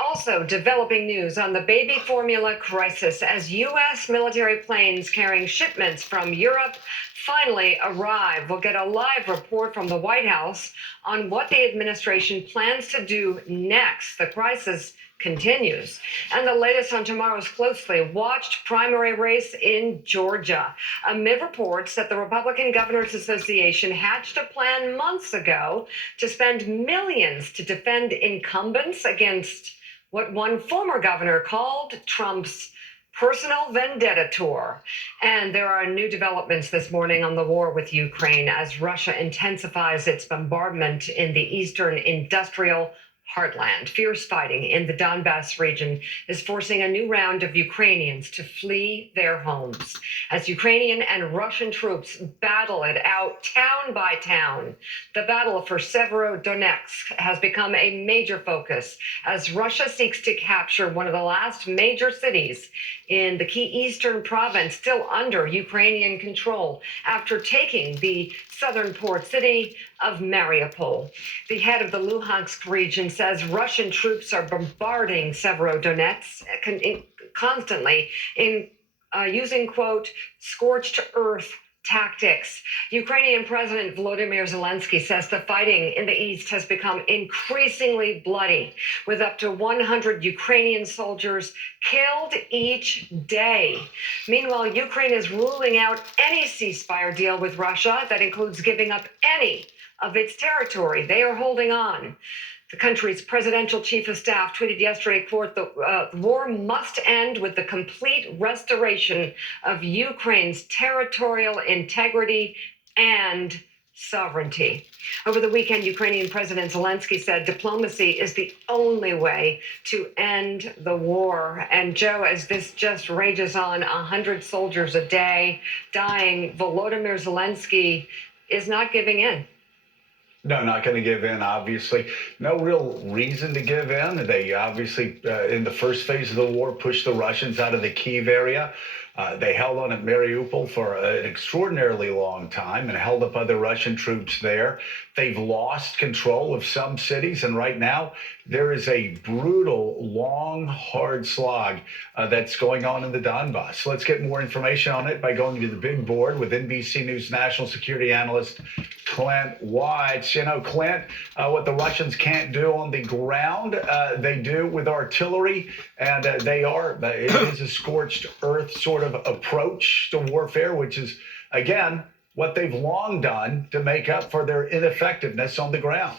Also, developing news on the baby formula crisis as U.S. military planes carrying shipments from Europe finally arrive. We'll get a live report from the White House on what the administration plans to do next. The crisis continues. And the latest on tomorrow's closely watched primary race in Georgia, amid reports that the Republican Governors Association hatched a plan months ago to spend millions to defend incumbents against what one former governor called Trump's personal vendetta tour. And there are new developments this morning on the war with Ukraine as Russia intensifies its bombardment in the eastern industrial heartland. Fierce fighting in the Donbass region is forcing a new round of Ukrainians to flee their homes as Ukrainian and Russian troops battle it out town by town. The battle for Severodonetsk has become a major focus as Russia seeks to capture one of the last major cities in the key eastern province still under Ukrainian control after taking the southern port city of Mariupol. The head of the Luhansk region says Russian troops are bombarding Severodonetsk constantly using, quote, scorched earth tactics. Ukrainian President Volodymyr Zelensky says the fighting in the east has become increasingly bloody, with up to 100 Ukrainian soldiers killed each day. Meanwhile, Ukraine is ruling out any ceasefire deal with Russia that includes giving up any of its territory. They are holding on. The country's presidential chief of staff tweeted yesterday, quote, the war must end with the complete restoration of Ukraine's territorial integrity and sovereignty. Over the weekend, Ukrainian President Zelensky said diplomacy is the only way to end the war. And Joe, as this just rages on, 100 soldiers a day dying, Volodymyr Zelensky is not giving in. No, not going to give in, obviously. No real reason to give in. They obviously, in the first phase of the war, pushed the Russians out of the Kyiv area. They held on at Mariupol for an extraordinarily long time and held up other Russian troops there. They've lost control of some cities, and right now there is a brutal, long, hard slog that's going on in the Donbass. Let's get more information on it by going to the big board with NBC News national security analyst Clint Watts. You know, Clint, what the Russians can't do on the ground, they do with artillery, and it is a scorched earth sort of approach to warfare, which is, again, what they've long done to make up for their ineffectiveness on the ground.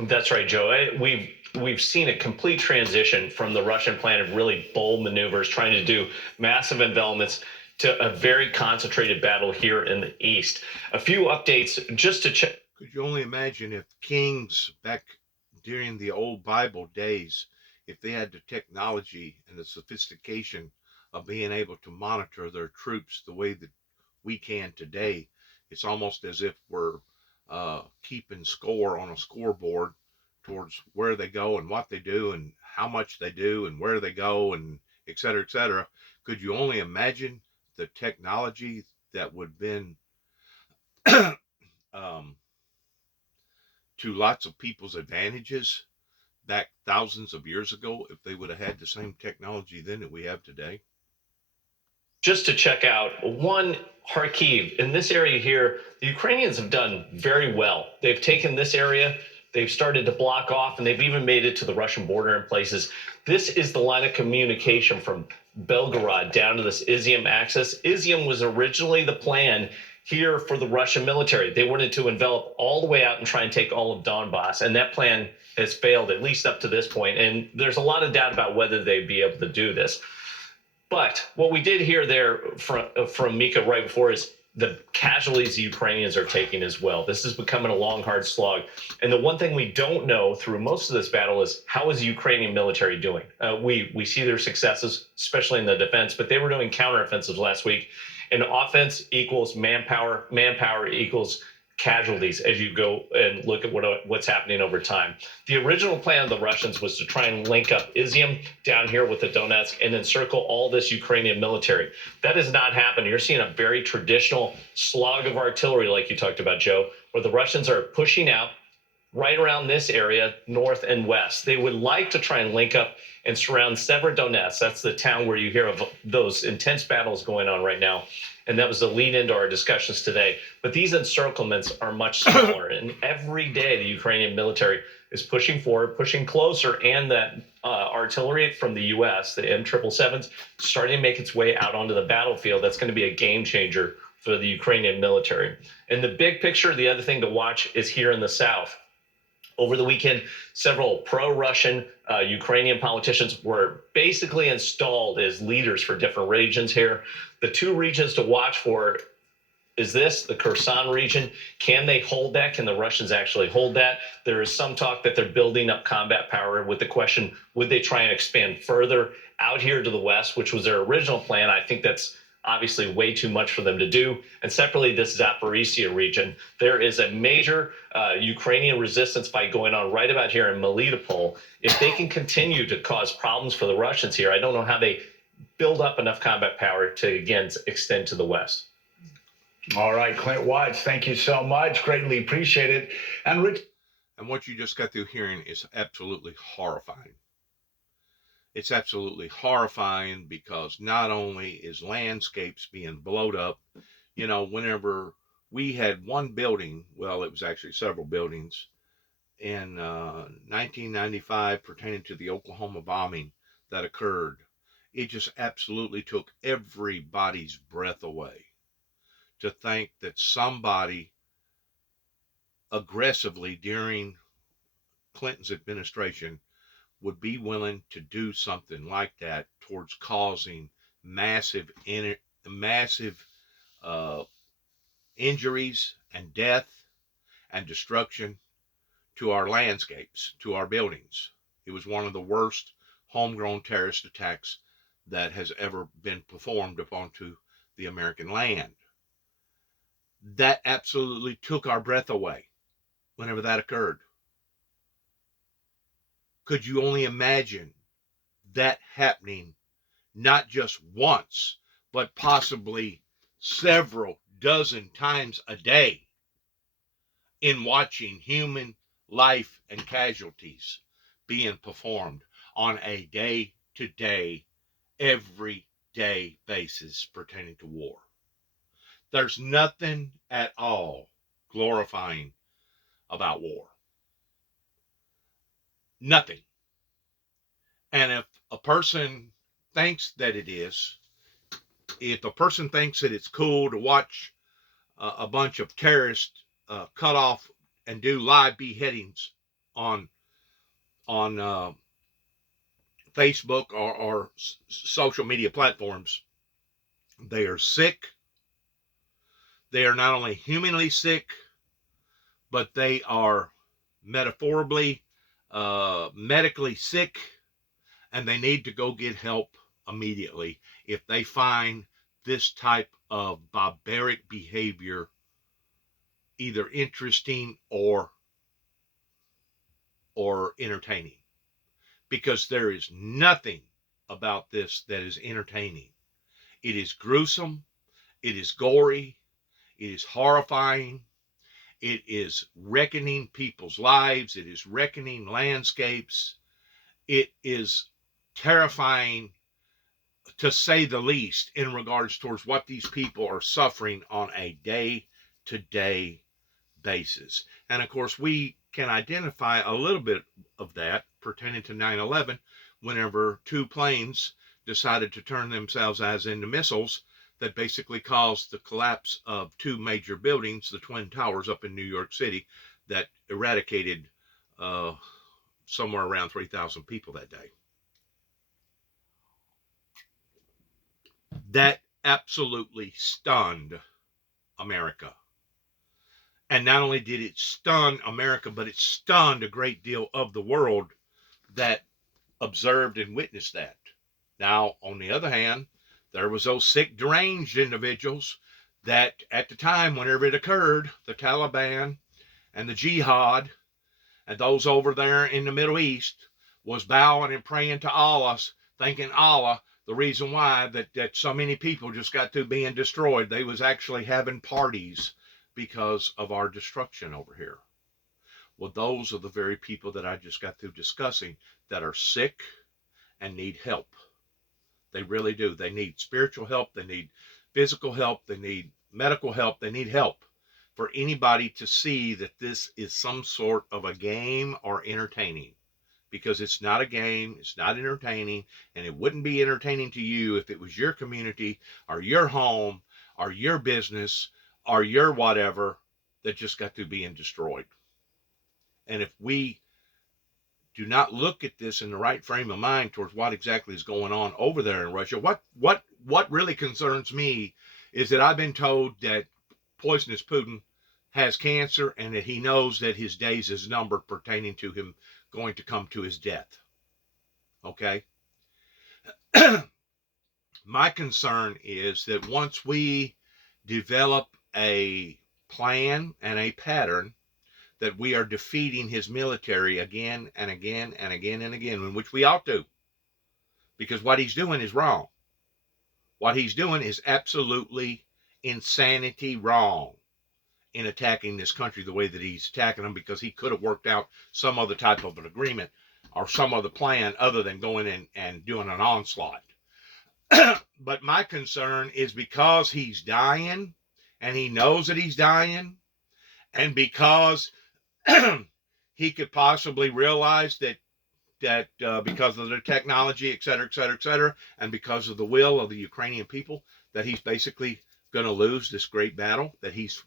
That's right, Joe. We've seen a complete transition from the Russian plan of really bold maneuvers, trying to do massive envelopments, to a very concentrated battle here in the east. A few updates just to check. Could you only imagine if kings back during the old Bible days, if they had the technology and the sophistication of being able to monitor their troops the way that we can today? It's almost as if we're keeping score on a scoreboard towards where they go and what they do and how much they do and where they go and et cetera, et cetera. Could you only imagine the technology that would have been to lots of people's advantages back thousands of years ago if they would have had the same technology then that we have today? Just to check out, one, Kharkiv. In this area here, the Ukrainians have done very well. They've taken this area, they've started to block off, and they've even made it to the Russian border in places. This is the line of communication from Belgorod down to this Izium axis. Izium was originally the plan here for the Russian military. They wanted to envelop all the way out and try and take all of Donbass, and that plan has failed, at least up to this point. And there's a lot of doubt about whether they'd be able to do this. But what we did hear there from Mika right before is the casualties the Ukrainians are taking as well. This is becoming a long, hard slog. And the one thing we don't know through most of this battle is how is the Ukrainian military doing? We see their successes, especially in the defense, but they were doing counteroffensives last week. And offense equals manpower, manpower equals casualties as you go and look at what's happening over time. The original plan of the Russians was to try and link up Izium down here with the Donetsk and encircle all this Ukrainian military. That has not happened. You're seeing a very traditional slog of artillery, like you talked about, Joe, where the Russians are pushing out right around this area, north and west. They would like to try and link up and surround Severodonetsk. That's the town where you hear of those intense battles going on right now. And that was the lead into our discussions today. But these encirclements are much smaller. And every day, the Ukrainian military is pushing forward, pushing closer, and that artillery from the U.S., the M777s, starting to make its way out onto the battlefield. That's going to be a game changer for the Ukrainian military. In the big picture, the other thing to watch is here in the south. Over the weekend, several pro-Russian Ukrainian politicians were basically installed as leaders for different regions here. The two regions to watch for is this, the Kherson region. Can they hold that? Can the Russians actually hold that? There is some talk that they're building up combat power with the question, would they try and expand further out here to the west, which was their original plan? I think that's obviously way too much for them to do. And separately, this Zaporizhia region, there is a major Ukrainian resistance fight going on right about here in Melitopol. If they can continue to cause problems for the Russians here, I don't know how they build up enough combat power to, again, extend to the west. All right, Clint Watts, thank you so much. Greatly appreciate it. And Rich. And what you just got through hearing is absolutely horrifying. It's absolutely horrifying because not only is landscapes being blown up, you know, whenever we had one building, well, it was actually several buildings, in 1995 pertaining to the Oklahoma bombing that occurred, it just absolutely took everybody's breath away to think that somebody aggressively during Clinton's administration would be willing to do something like that towards causing massive injuries and death and destruction to our landscapes, to our buildings. It was one of the worst homegrown terrorist attacks that has ever been performed upon to the American land. That absolutely took our breath away whenever that occurred. Could you only imagine that happening not just once, but possibly several dozen times a day in watching human life and casualties being performed on a day-to-day, everyday basis pertaining to war? There's nothing at all glorifying about war. Nothing. And if a person thinks that it is, if a person thinks that it's cool to watch a bunch of terrorists cut off and do live beheadings on Facebook or social media platforms, they are sick. They are not only humanly sick, but they are metaphorically, medically sick, and they need to go get help immediately if they find this type of barbaric behavior either interesting or entertaining. Because there is nothing about this that is entertaining. It is gruesome, it is gory, it is horrifying, it is reckoning people's lives, it is reckoning landscapes, it is terrifying to say the least in regards towards what these people are suffering on a day-to-day basis. And of course, we can identify a little bit of that pertaining to 9/11 whenever two planes decided to turn themselves as into missiles that basically caused the collapse of two major buildings, the Twin Towers up in New York City, that eradicated somewhere around 3,000 people that day. That absolutely stunned America. And not only did it stun America, but it stunned a great deal of the world that observed and witnessed that. Now, on the other hand, there was those sick, deranged individuals that at the time, whenever it occurred, the Taliban and the Jihad and those over there in the Middle East was bowing and praying to Allah, thanking Allah the reason why that so many people just got through being destroyed. They was actually having parties because of our destruction over here. Well, those are the very people that I just got through discussing that are sick and need help. They really do. They need spiritual help. They need physical help. They need medical help. They need help. For anybody to see that this is some sort of a game or entertaining, because it's not a game, it's not entertaining, and it wouldn't be entertaining to you if it was your community or your home or your business or your whatever that just got through being destroyed. And if we do not look at this in the right frame of mind towards what exactly is going on over there in Russia, what really concerns me is that I've been told that poisonous Putin has cancer and that he knows that his days is numbered pertaining to him going to come to his death. Okay? My concern is that once we develop a plan and a pattern that we are defeating his military again and again and again and again, in which we ought to, because what he's doing is wrong. What he's doing is absolutely insanity wrong in attacking this country the way that he's attacking them, because he could have worked out some other type of an agreement or some other plan other than going in and doing an onslaught. But my concern is because he's dying and he knows that he's dying, and because he could possibly realize that because of their technology, et cetera, and because of the will of the Ukrainian people, that he's basically going to lose this great battle that he's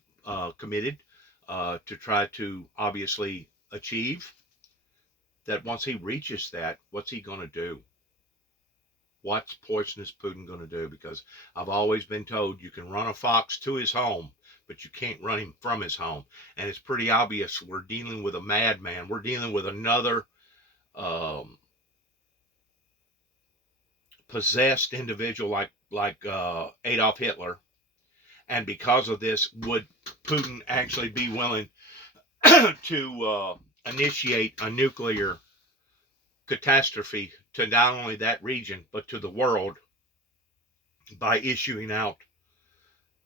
committed to try to obviously achieve. That once he reaches that, what's he going to do? What's poisonous Putin going to do? Because I've always been told you can run a fox to his home, but you can't run him from his home. And it's pretty obvious we're dealing with a madman. We're dealing with another possessed individual like Adolf Hitler. And because of this, would Putin actually be willing to initiate a nuclear catastrophe to not only that region, but to the world by issuing out,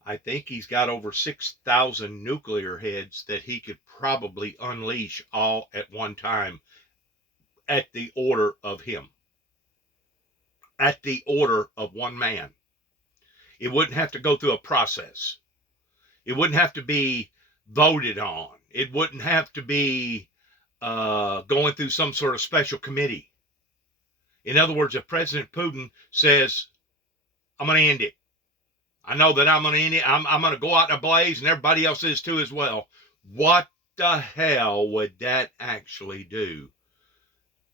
I think he's got over 6,000 nuclear heads that he could probably unleash all at one time at the order of him, at the order of one man. It wouldn't have to go through a process. It wouldn't have to be voted on. It wouldn't have to be going through some sort of special committee. In other words, if President Putin says, I'm going to end it, I know that I'm going to end it, I'm going to go out in a blaze, and everybody else is too as well, what the hell would that actually do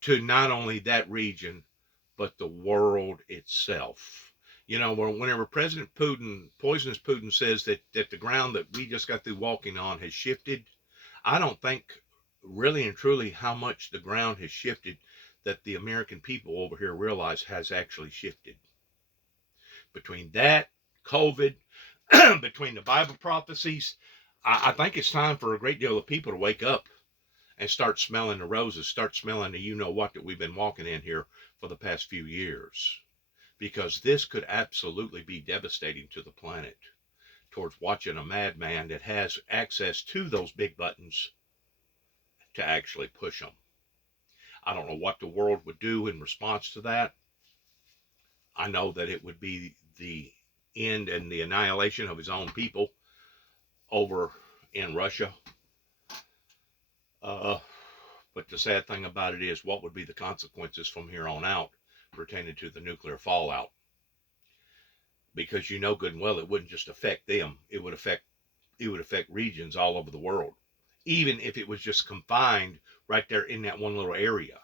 to not only that region, but the world itself? You know, whenever President Putin, poisonous Putin, says that the ground that we just got through walking on has shifted, I don't think really and truly how much the ground has shifted that the American people over here realize has actually shifted. Between that, COVID, between the Bible prophecies, I think it's time for a great deal of people to wake up and start smelling the roses, start smelling the you-know-what that we've been walking in here for the past few years. Because this could absolutely be devastating to the planet towards watching a madman that has access to those big buttons to actually push them. I don't know what the world would do in response to that. I know that it would be the end and the annihilation of his own people over in Russia. But the sad thing about it is, what would be the consequences from here on out pertaining to the nuclear fallout? Because you know good and well it wouldn't just affect them. It would affect regions all over the world. Even if it was just confined right there in that one little area.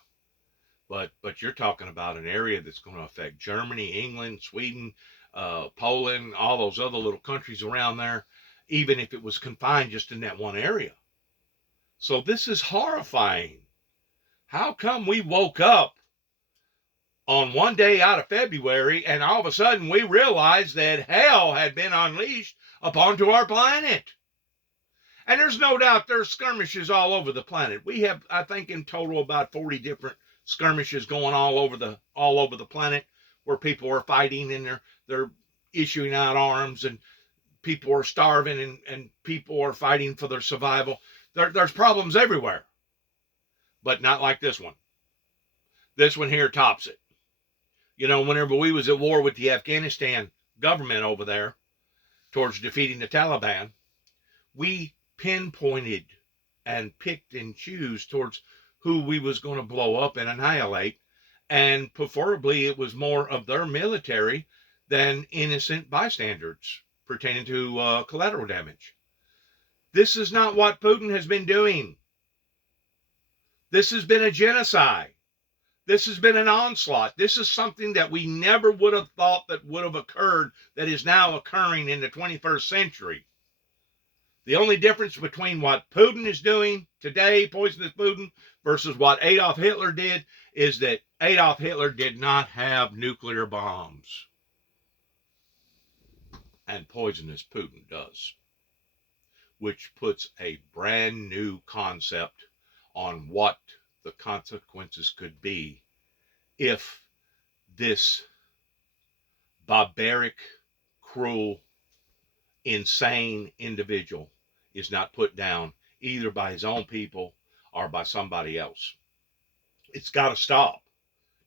But you're talking about an area that's going to affect Germany, England, Sweden, Poland, all those other little countries around there, even if it was confined just in that one area. So this is horrifying. How come we woke up on one day out of February and all of a sudden we realized that hell had been unleashed upon to our planet? And there's no doubt there's skirmishes all over the planet. We have, I think, in total about 40 different skirmishes going all over the planet, where people are fighting and they're issuing out arms, and people are starving, and people are fighting for their survival. There's problems everywhere, but not like this one. This one here tops it. You know, whenever we was at war with the Afghanistan government over there towards defeating the Taliban, we pinpointed and picked and choose towards who we was going to blow up and annihilate, and preferably it was more of their military than innocent bystanders pertaining to collateral damage. This is not what Putin has been doing. This has been a genocide. This has been an onslaught. This is something that we never would have thought that would have occurred, that is now occurring in the 21st century. The only difference between what Putin is doing today, poisonous Putin, versus what Adolf Hitler did is that Adolf Hitler did not have nuclear bombs. And poisonous Putin does. Which puts a brand new concept on what the consequences could be if this barbaric, cruel, insane individual is not put down either by his own people or by somebody else. It's got to stop.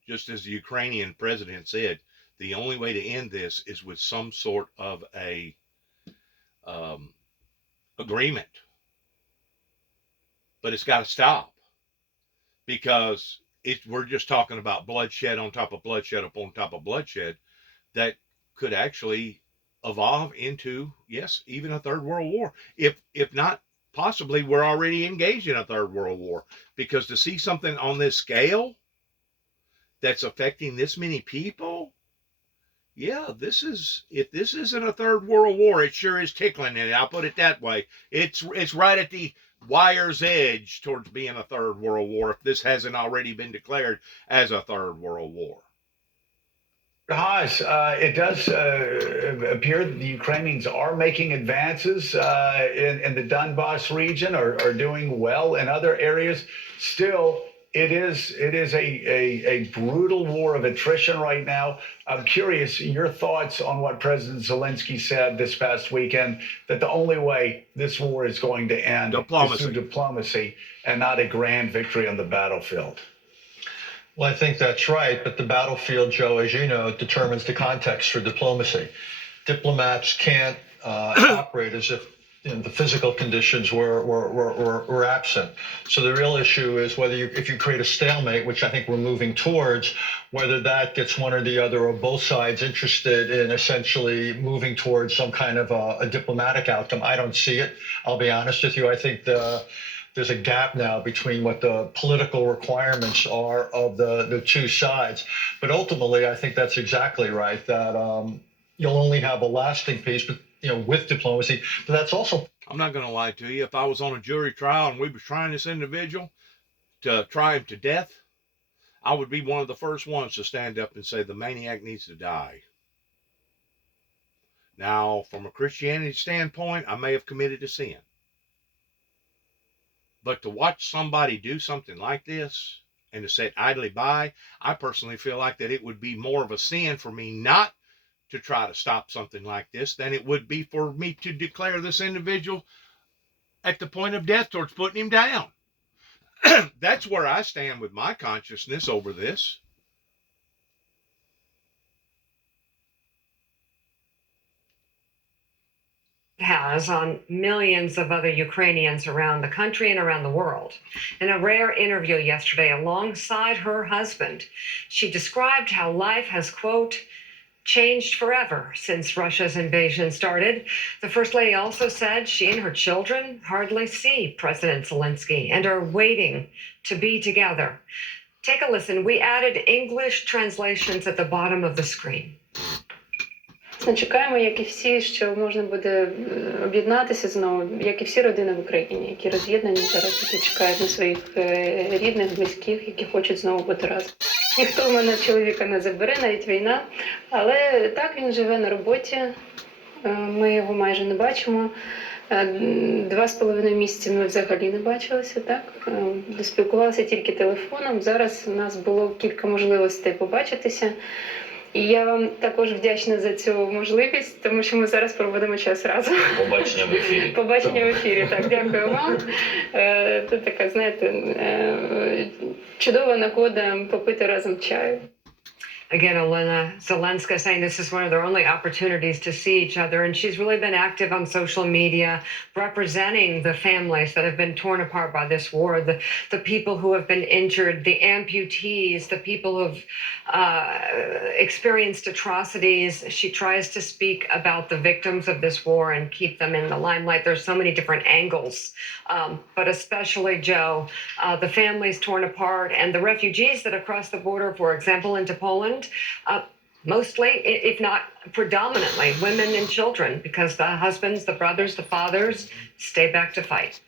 Just as the Ukrainian president said, the only way to end this is with some sort of a agreement. But it's got to stop, because we're just talking about bloodshed on top of bloodshed upon top of bloodshed that could actually evolve into, yes, even a third world war. If not, possibly we're already engaged in a third world war, because to see something on this scale that's affecting this many people, yeah, if this isn't a third world war, it sure is tickling it. I'll put it that way. It's right at the wire's edge towards being a third world war, if this hasn't already been declared as a third world war. Haas, it does appear that the Ukrainians are making advances in the Donbass region, are doing well in other areas. Still, it is a brutal war of attrition right now. I'm curious your thoughts on what President Zelensky said this past weekend, that the only way this war is going to end is through diplomacy and not a grand victory on the battlefield. Well, I think that's right. But the battlefield, Joe, as you know, determines the context for diplomacy. Diplomats can't operate as if the physical conditions were absent. So the real issue is whether if you create a stalemate, which I think we're moving towards, whether that gets one or the other or both sides interested in essentially moving towards some kind of a diplomatic outcome. I don't see it. I'll be honest with you. I think there's a gap now between what the political requirements are of the two sides. But ultimately, I think that's exactly right, that you'll only have a lasting peace, but with diplomacy. But that's also... I'm not going to lie to you. If I was on a jury trial and we were trying this individual to try him to death, I would be one of the first ones to stand up and say the maniac needs to die. Now, from a Christianity standpoint, I may have committed a sin. But to watch somebody do something like this and to sit idly by, I personally feel like that it would be more of a sin for me not to try to stop something like this than it would be for me to declare this individual at the point of death towards putting him down. That's where I stand with my consciousness over this. Has on millions of other Ukrainians around the country and around the world. In a rare interview yesterday alongside her husband, she described how life has, quote, changed forever since Russia's invasion started. The First Lady also said she and her children hardly see President Zelensky and are waiting to be together. Take a listen. We added English translations at the bottom of the screen. Чекаємо, як і всі, що можна буде об'єднатися знову, як і всі родини в Україні, які роз'єднані зараз, які чекають на своїх рідних, близьких, які хочуть знову бути разом. Ніхто в мене чоловіка не забере, навіть війна, але так, він живе на роботі, ми його майже не бачимо. 2,5 місяці ми взагалі не бачилися, так? Спілкувалися тільки телефоном, зараз у нас було кілька можливостей побачитися. І я вам також вдячна за цю можливість, тому що ми зараз проводимо час разом. Побачення в ефірі. Побачення в ефірі, так, дякую вам. Це така, знаєте, чудова нагода попити разом чаю. Again, Olena Zelenska saying this is one of their only opportunities to see each other. And she's really been active on social media, representing the families that have been torn apart by this war, the people who have been injured, the amputees, the people who've experienced atrocities. She tries to speak about the victims of this war and keep them in the limelight. There's so many different angles, but especially, Joe, the families torn apart and the refugees that have crossed the border, for example, into Poland. Mostly, if not predominantly, women and children, because the husbands, the brothers, the fathers stay back to fight.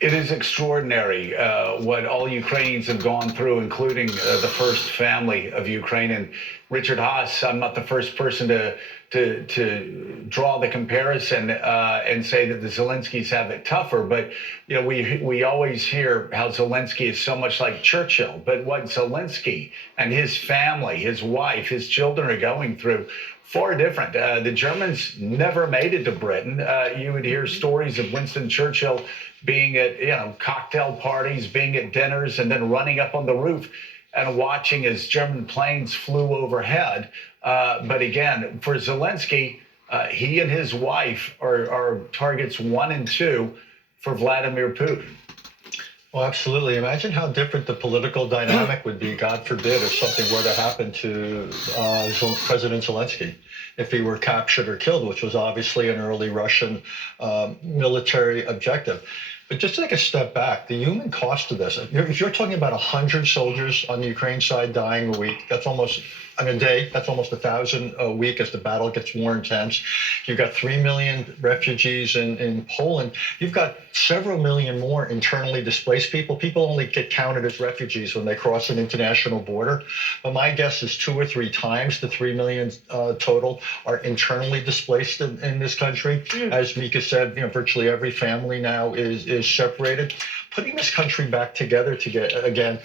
It is extraordinary what all Ukrainians have gone through, including the first family of Ukraine. And Richard Haas, I'm not the first person to draw the comparison and say that the Zelenskys have it tougher. But you know, we always hear how Zelensky is so much like Churchill. But what Zelensky and his family, his wife, his children are going through, far different. The Germans never made it to Britain. You would hear stories of Winston Churchill being at cocktail parties, being at dinners, and then running up on the roof and watching as German planes flew overhead. But again, for Zelensky, he and his wife are targets 1 and 2 for Vladimir Putin. Well, absolutely. Imagine how different the political dynamic would be, God forbid, if something were to happen to President Zelensky, if he were captured or killed, which was obviously an early Russian military objective. But just to take a step back, the human cost of this, if you're talking about 100 soldiers on the Ukraine side dying a week, that's almost, on a day, that's almost 1,000 a week as the battle gets more intense. You've got 3 million refugees in Poland. You've got several million more internally displaced people. People only get counted as refugees when they cross an international border. But my guess is 2 or 3 times the 3 million total are internally displaced in this country. As Mika said, virtually every family now is separated. Putting this country back together to get, again,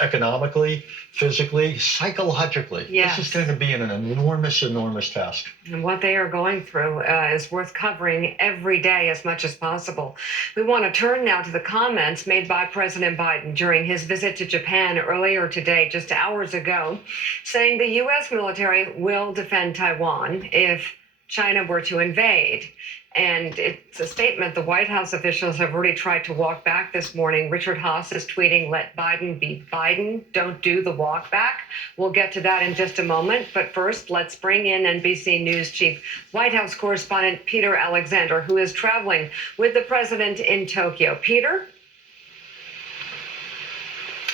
economically, physically, psychologically. Yes. This is going to be an enormous, enormous task. And what they are going through is worth covering every day as much as possible. We want to turn now to the comments made by President Biden during his visit to Japan earlier today, just hours ago, saying the U.S. military will defend Taiwan if China were to invade. And it's a statement the White House officials have already tried to walk back this morning. Richard Haas is tweeting, "Let Biden be Biden. Don't do the walk back." We'll get to that in just a moment. But first, let's bring in NBC News Chief White House correspondent Peter Alexander, who is traveling with the president in Tokyo. Peter?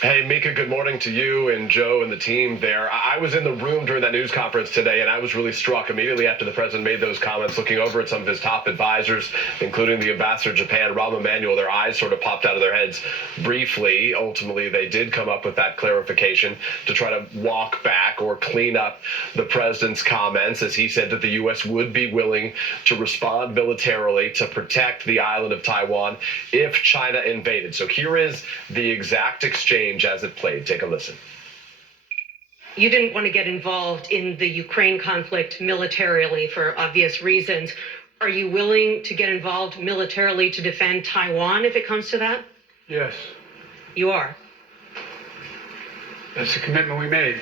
Hey, Mika, good morning to you and Joe and the team there. I was in the room during that news conference today, and I was really struck immediately after the president made those comments, looking over at some of his top advisors, including the ambassador to Japan, Rahm Emanuel. Their eyes sort of popped out of their heads briefly. Ultimately, they did come up with that clarification to try to walk back or clean up the president's comments, as he said that the U.S. would be willing to respond militarily to protect the island of Taiwan if China invaded. So here is the exact exchange as it played. Take a listen. You didn't want to get involved in the Ukraine conflict militarily for obvious reasons. Are you willing to get involved militarily to defend Taiwan if it comes to that? Yes. You are? That's the commitment we made.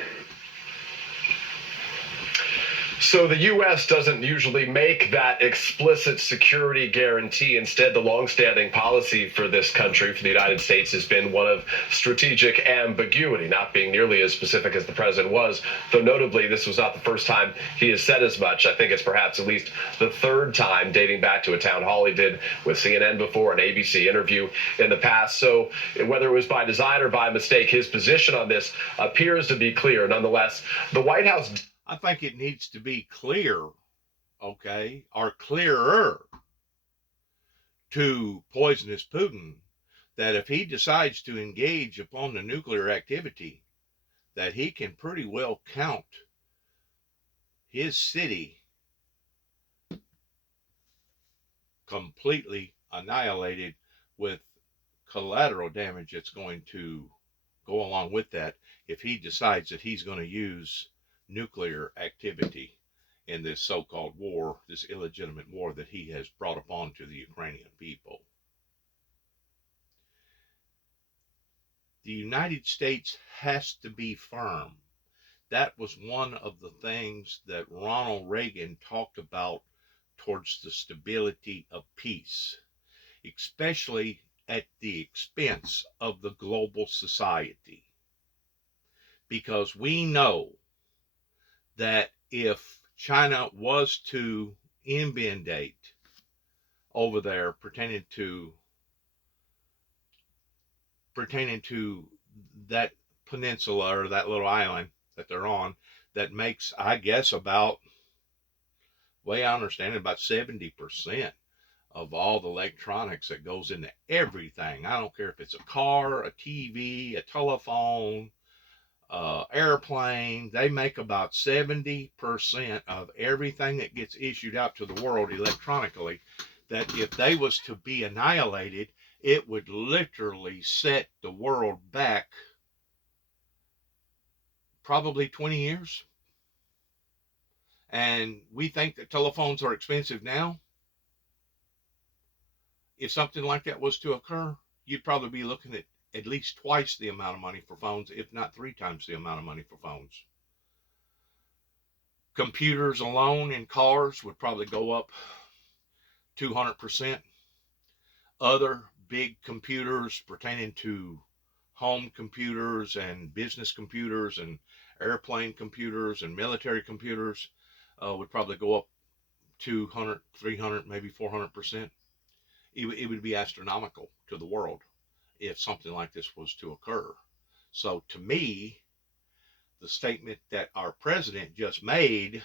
So the U.S. doesn't usually make that explicit security guarantee. Instead, the longstanding policy for this country, for the United States, has been one of strategic ambiguity, not being nearly as specific as the president was, though notably this was not the first time he has said as much. I think it's perhaps at least the third time, dating back to a town hall he did with CNN before, an ABC interview in the past. So whether it was by design or by mistake, his position on this appears to be clear. Nonetheless, the White House... I think it needs to be clear, okay, or clearer to poisonous Putin that if he decides to engage upon the nuclear activity, that he can pretty well count his city completely annihilated, with collateral damage that's going to go along with that if he decides that he's going to use nuclear activity in this so-called war, this illegitimate war that he has brought upon to the Ukrainian people. The United States has to be firm. That was one of the things that Ronald Reagan talked about towards the stability of peace, especially at the expense of the global society. Because we know that if China was to invade over there pertaining to that peninsula or that little island that they're on, that makes, I guess, about, way I understand it, about 70% of all the electronics that goes into everything. I don't care if it's a car, a TV, a telephone, airplane. They make about 70% of everything that gets issued out to the world electronically. That if they was to be annihilated, it would literally set the world back probably 20 years. And we think that telephones are expensive now. If something like that was to occur, you'd probably be looking at least twice the amount of money for phones, if not 3 times the amount of money for phones. Computers alone in cars would probably go up 200%. Other big computers pertaining to home computers and business computers and airplane computers and military computers would probably go up 200, 300, maybe 400%. It would be astronomical to the world if something like this was to occur. So to me, the statement that our president just made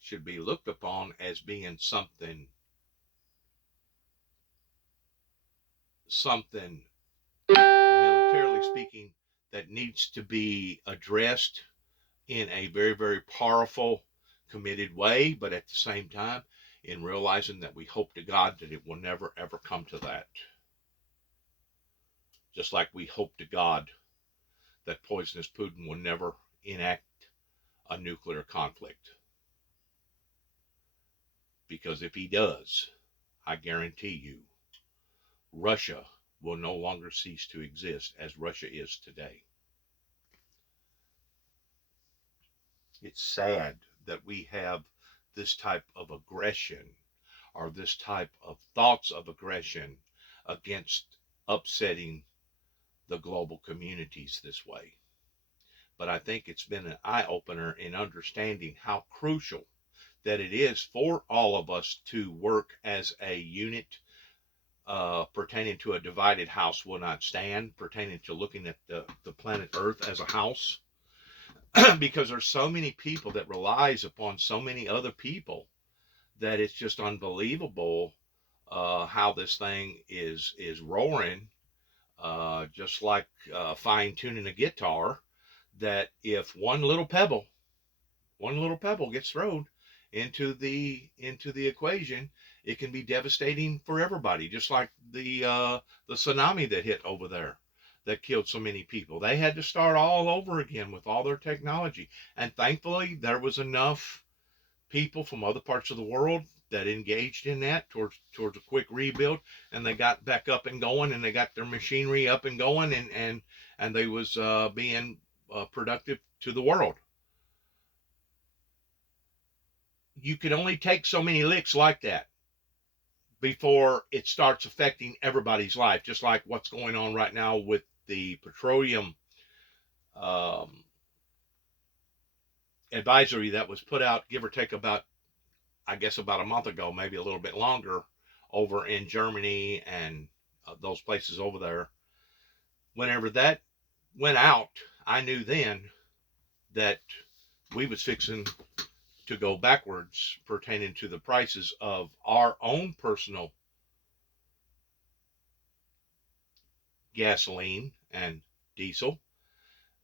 should be looked upon as being something militarily speaking that needs to be addressed in a very, very powerful, committed way, but at the same time, in realizing that we hope to God that it will never, ever come to that. Just like we hope to God that poisonous Putin will never enact a nuclear conflict. Because if he does, I guarantee you, Russia will no longer cease to exist as Russia is today. It's sad that we have this type of aggression or this type of thoughts of aggression against upsetting the global communities this way. But I think it's been an eye-opener in understanding how crucial that it is for all of us to work as a unit. Pertaining to a divided house will not stand, pertaining to looking at the planet Earth as a house. Because there's so many people that relies upon so many other people that it's just unbelievable how this thing is roaring, just like fine-tuning a guitar, that if one little pebble gets thrown into the equation, it can be devastating for everybody. Just like the tsunami that hit over there, that killed so many people. They had to start all over again with all their technology, and thankfully there was enough people from other parts of the world that engaged in that towards a quick rebuild, and they got back up and going, and they got their machinery up and going, and they was being productive to the world. You can only take so many licks like that before it starts affecting everybody's life, just like what's going on right now with the petroleum advisory that was put out, give or take about, I guess, about a month ago, maybe a little bit longer, over in Germany and those places over there. Whenever that went out, I knew then that we was fixing to go backwards pertaining to the prices of our own personal gasoline and diesel.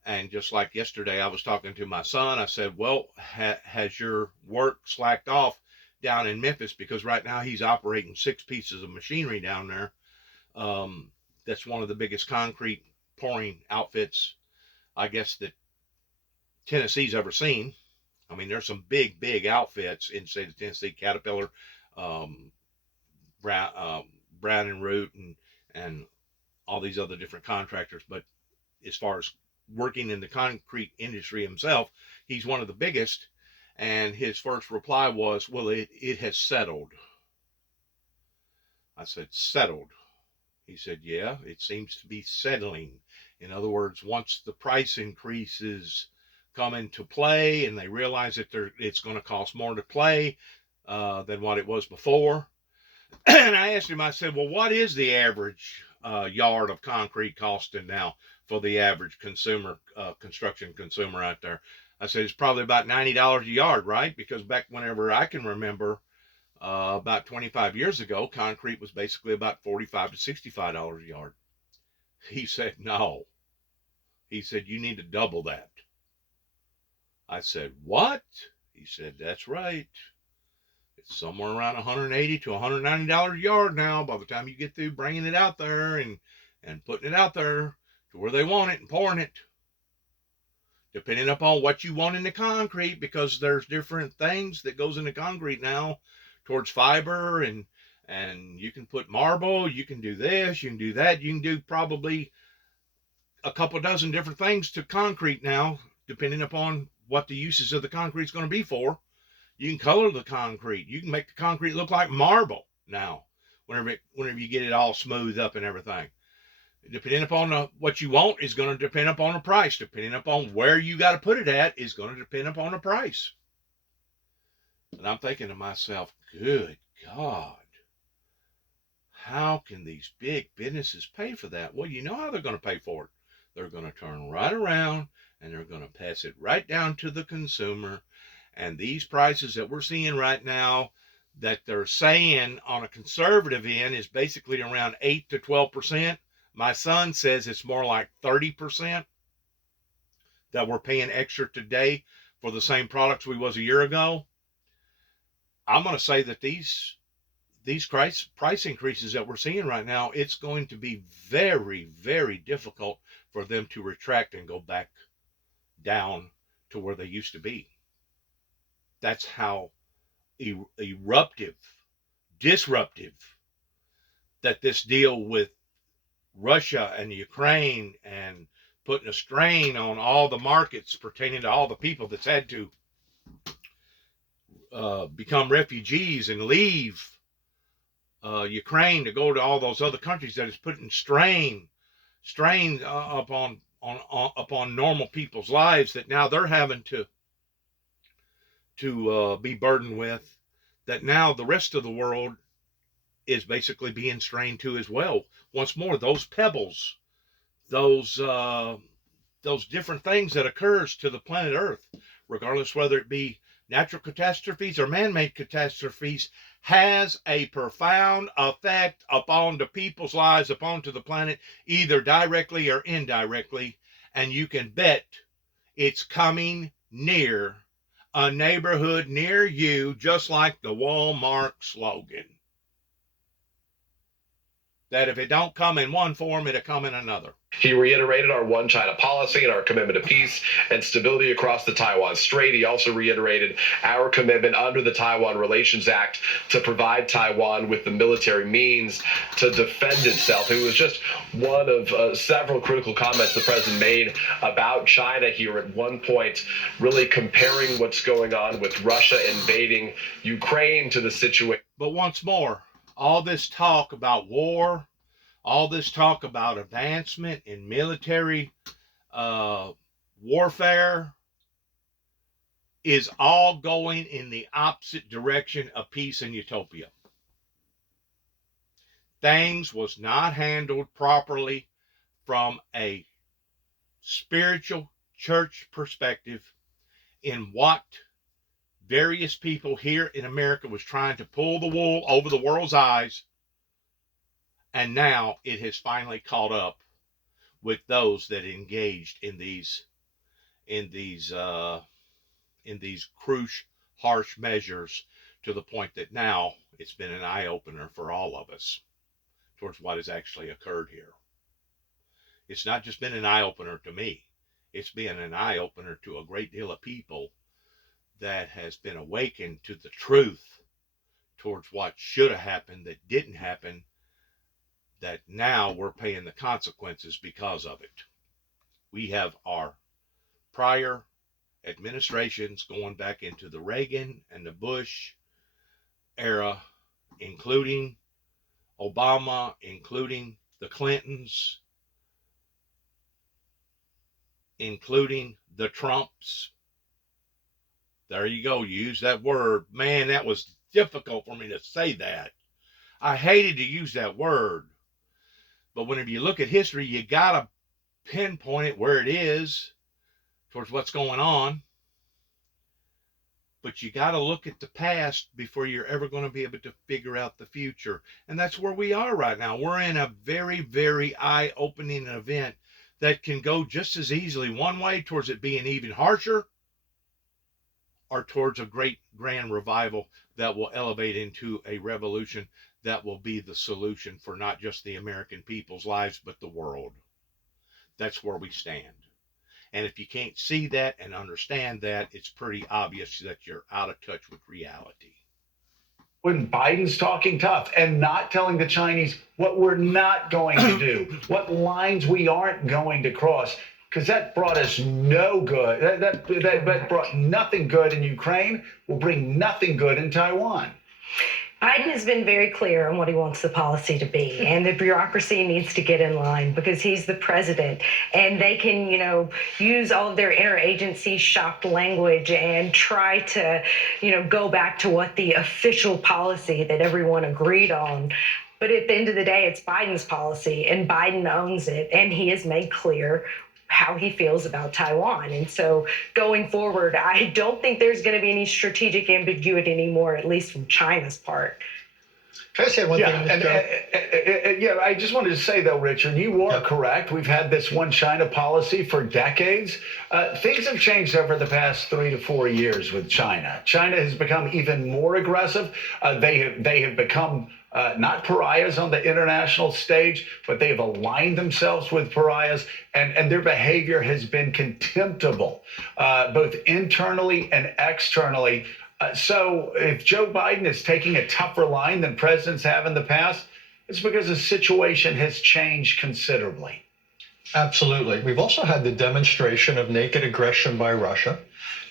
And just like yesterday, I was talking to my son. I said, well, has your work slacked off down in Memphis? Because right now he's operating 6 pieces of machinery down there. That's one of the biggest concrete pouring outfits, I guess, that Tennessee's ever seen. I mean, there's some big outfits in the state of Tennessee, Caterpillar, Brown and Root, and all these other different contractors. But as far as working in the concrete industry himself, he's one of the biggest. And his first reply was, well, it has settled. I said, settled? He said, yeah, it seems to be settling. In other words, once the price increases come into play and they realize that it's going to cost more to play than what it was before. And I asked him, I said, well, what is the average yard of concrete costing now for the average consumer, construction consumer out there? I said, it's probably about $90 a yard, right? Because back whenever I can remember, about 25 years ago, concrete was basically about $45 to $65 a yard. He said, no. He said, you need to double that. I said, what? He said, that's right. It's somewhere around $180 to $190 a yard now by the time you get through bringing it out there and putting it out there to where they want it and pouring it. Depending upon what you want in the concrete, because there's different things that goes into concrete now towards fiber, and you can put marble, you can do this, you can do that, you can do probably a couple dozen different things to concrete now, depending upon what the uses of the concrete is going to be for. You can color the concrete. You can make the concrete look like marble now, whenever you get it all smoothed up and everything. Depending upon what you want is going to depend upon the price. Depending upon where you got to put it at is going to depend upon the price. And I'm thinking to myself, good God, how can these big businesses pay for that? Well, you know how they're going to pay for it. They're going to turn right around and they're going to pass it right down to the consumer. And these prices that we're seeing right now that they're saying on a conservative end is basically around 8 to 12%. My son says it's more like 30% that we're paying extra today for the same products we was a year ago. I'm going to say that these price increases that we're seeing right now, it's going to be very, very difficult for them to retract and go back down to where they used to be. That's how disruptive that this deal with Russia and Ukraine and putting a strain on all the markets pertaining to all the people that's had to become refugees and leave Ukraine to go to all those other countries, that is putting strain upon normal people's lives that now they're having to be burdened with, that now the rest of the world is basically being strained to as well. Once more, those pebbles, those different things that occurs to the planet Earth, regardless whether it be natural catastrophes or man-made catastrophes, has a profound effect upon the people's lives, upon to the planet, either directly or indirectly. And you can bet it's coming near a neighborhood near you, just like the Walmart slogan. That if it don't come in one form, it'll come in another. He reiterated our one China policy and our commitment to peace and stability across the Taiwan Strait. He also reiterated our commitment under the Taiwan Relations Act to provide Taiwan with the military means to defend itself. It was just one of several critical comments the president made about China here at one point, really comparing what's going on with Russia invading Ukraine to the situation. But once more, all this talk about war, all this talk about advancement in military warfare is all going in the opposite direction of peace and utopia. Things was not handled properly from a spiritual church perspective in what various people here in America was trying to pull the wool over the world's eyes. And now it has finally caught up with those that engaged in these crucial, harsh measures, to the point that now it's been an eye-opener for all of us towards what has actually occurred here. It's not just been an eye-opener to me. It's been an eye-opener to a great deal of people that has been awakened to the truth towards what should have happened that didn't happen, that now we're paying the consequences because of it. We have our prior administrations going back into the Reagan and the Bush era, including Obama, including the Clintons, including the Trumps. There you go. You use that word. Man, that was difficult for me to say that. I hated to use that word. But whenever you look at history, you got to pinpoint it where it is towards what's going on. but you got to look at the past before you're ever going to be able to figure out the future. And that's where we are right now. We're in a very, very eye-opening event that can go just as easily one way towards it being even harsher, or towards a great grand revival that will elevate into a revolution that will be the solution for not just the American people's lives, but the world. That's where we stand. And if you can't see that and understand that, it's pretty obvious that you're out of touch with reality. When Biden's talking tough and not telling the Chinese what we're not going to do, what lines we aren't going to cross, because that brought us no good. That brought nothing good in Ukraine, will bring nothing good in Taiwan. Biden has been very clear on what he wants the policy to be, and the bureaucracy needs to get in line because he's the president, and they can, use all of their interagency shocked language and try to, go back to what the official policy that everyone agreed on. But at the end of the day, it's Biden's policy, and Biden owns it, and he has made clear how he feels about Taiwan. And so going forward, I don't think there's going to be any strategic ambiguity anymore, at least from China's part. Can I say one thing? I just wanted to say, though, Richard, you are correct. We've had this one China policy for decades. Things have changed over the past 3 to 4 years with China. China has become even more aggressive. They have become not pariahs on the international stage, but they have aligned themselves with pariahs, and their behavior has been contemptible, both internally and externally. So if Joe Biden is taking a tougher line than presidents have in the past, it's because the situation has changed considerably. Absolutely. We've also had the demonstration of naked aggression by Russia.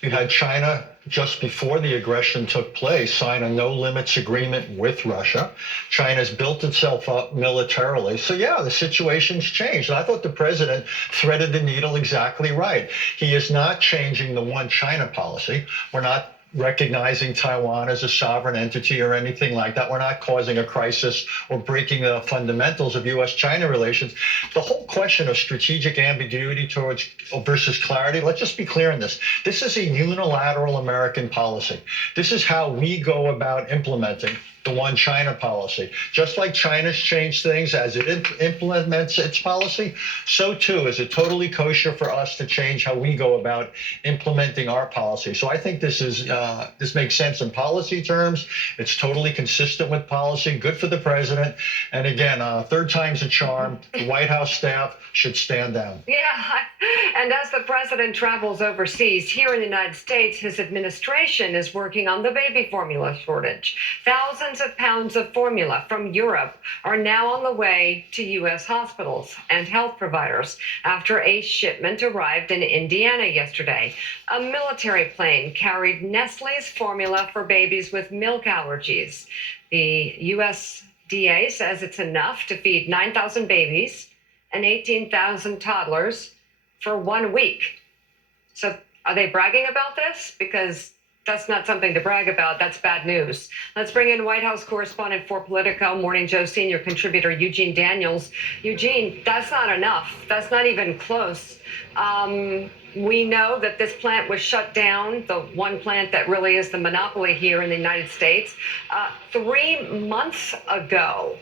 You had China, just before the aggression took place, sign a no-limits agreement with Russia. China's built itself up militarily. So, yeah, the situation's changed. And I thought the president threaded the needle exactly right. He is not changing the one China policy. We're not recognizing Taiwan as a sovereign entity or anything like that. We're not causing a crisis or breaking the fundamentals of U.S.-China relations. The whole question of strategic ambiguity versus clarity, let's just be clear on this. This is a unilateral American policy. This is how we go about implementing the one China policy. Just like China's changed things as it implements its policy, so too is it totally kosher for us to change how we go about implementing our policy. So I think this makes sense in policy terms. It's totally consistent with policy, good for the president. And again, third time's a charm. The White House staff should stand down. Yeah, and as the president travels overseas, here in the United States, his administration is working on the baby formula shortage. Thousands of pounds of formula from Europe are now on the way to U.S. hospitals and health providers after a shipment arrived in Indiana yesterday. A military plane carried Nestle's formula for babies with milk allergies. The USDA says it's enough to feed 9,000 babies and 18,000 toddlers for 1 week. So are they bragging about this? Because that's not something to brag about. That's bad news. Let's bring in White House correspondent for Politico, Morning Joe senior contributor Eugene Daniels. Eugene, that's not enough. That's not even close. We know that this plant was shut down, the one plant that really is the monopoly here in the United States, 3 months ago.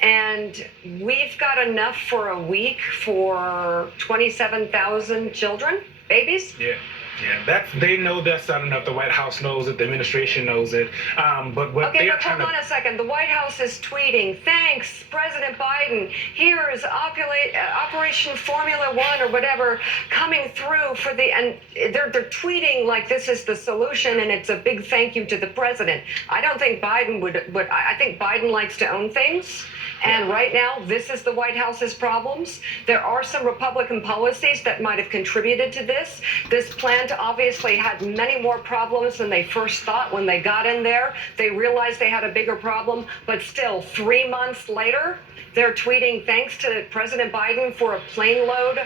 And we've got enough for a week for 27,000 children, babies? Yeah, they know that's not enough. The White House knows it. The administration knows it. But hold on a second. The White House is tweeting, "Thanks, President Biden. Here is Operation Formula One or whatever coming through for the." And they're tweeting like this is the solution, and it's a big thank you to the president. I don't think Biden would. I think Biden likes to own things. And right now, this is the White House's problems. There are some Republican policies that might have contributed to this. This plant obviously had many more problems than they first thought when they got in there. They realized they had a bigger problem, but still 3 months later, they're tweeting thanks to President Biden for a plane load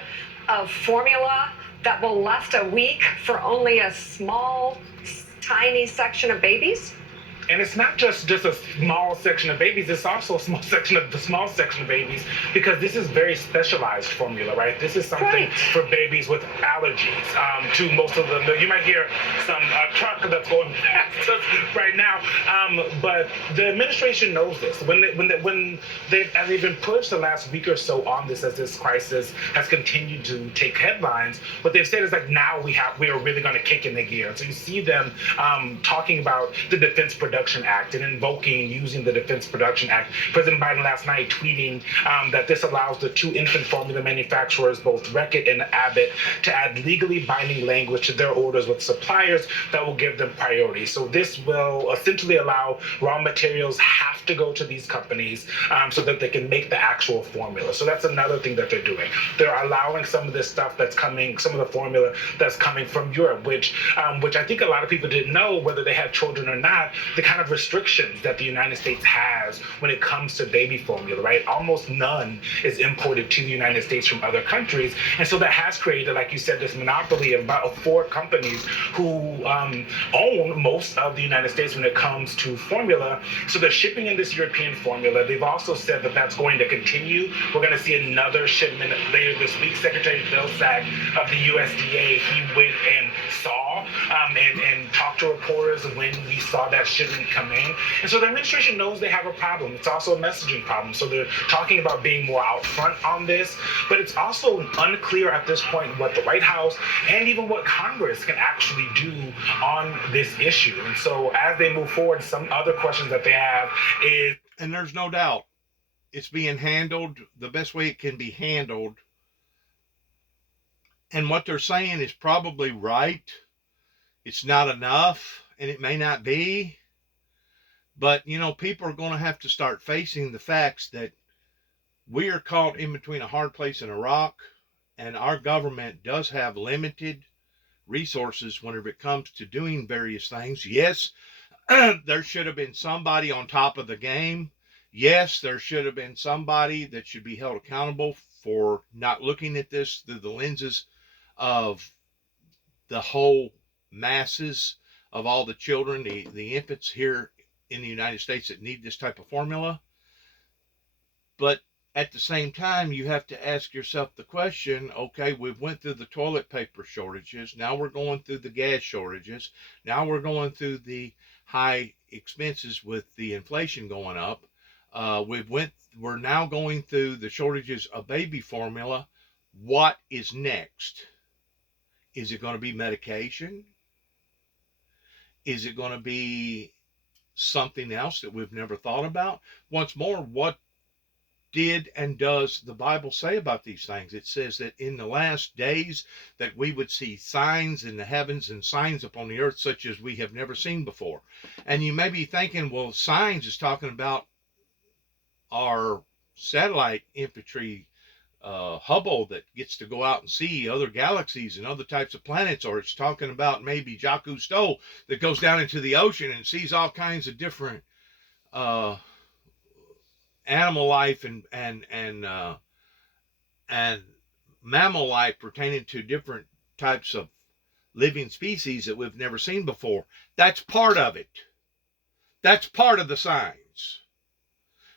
of formula that will last a week for only a small, tiny section of babies. And it's not just a small section of babies, it's also a small section of the small section of babies, because this is very specialized formula, right? This is something for babies with allergies. To most of them, you might hear some truck that's going past us right now, but the administration knows this. When they've been pushed the last week or so on this, as this crisis has continued to take headlines, what they've said is like, now we are really going to kick in the gear. So you see them talking about the Defense Production Act and invoking using the Defense Production Act. President Biden last night tweeting that this allows the two infant formula manufacturers, both Reckitt and Abbott, to add legally binding language to their orders with suppliers that will give them priority. So this will essentially allow raw materials have to go to these companies so that they can make the actual formula. So that's another thing that they're doing. They're allowing some of this stuff that's coming, some of the formula that's coming from Europe, which I think a lot of people didn't know, whether they had children or not, the kind of restrictions that the United States has when it comes to baby formula, right? Almost none is imported to the United States from other countries. And so that has created, like you said, this monopoly of about 4 companies who own most of the United States when it comes to formula. So they're shipping in this European formula. They've also said that that's going to continue. We're going to see another shipment later this week. Secretary Vilsack of the USDA, he went and saw and talked to reporters when we saw that shipment come in. And so the administration knows they have a problem. It's also a messaging problem. So they're talking about being more out front on this, but it's also unclear at this point what the White House and even what Congress can actually do on this issue. And so as they move forward, some other questions that they have is... And there's no doubt it's being handled the best way it can be handled. And what they're saying is probably right. It's not enough, and it may not be. But, you know, people are going to have to start facing the facts that we are caught in between a hard place and a rock, and our government does have limited resources whenever it comes to doing various things. Yes, there should have been somebody on top of the game. Yes, there should have been somebody that should be held accountable for not looking at this through the lenses of the whole masses of all the children, the infants here in the United States that need this type of formula. But at the same time, you have to ask yourself the question, okay, we've went through the toilet paper shortages. Now we're going through the gas shortages. Now we're going through the high expenses with the inflation going up. We're now going through the shortages of baby formula. What is next? Is it going to be medication? Is it going to be something else that we've never thought about? Once more, what did and does the Bible say about these things? It says that in the last days that we would see signs in the heavens and signs upon the earth such as we have never seen before. And you may be thinking, well, signs is talking about our satellite infantry Hubble that gets to go out and see other galaxies and other types of planets, or it's talking about maybe Jacques Cousteau that goes down into the ocean and sees all kinds of different animal life and mammal life pertaining to different types of living species that we've never seen before. That's part of it. That's part of the signs.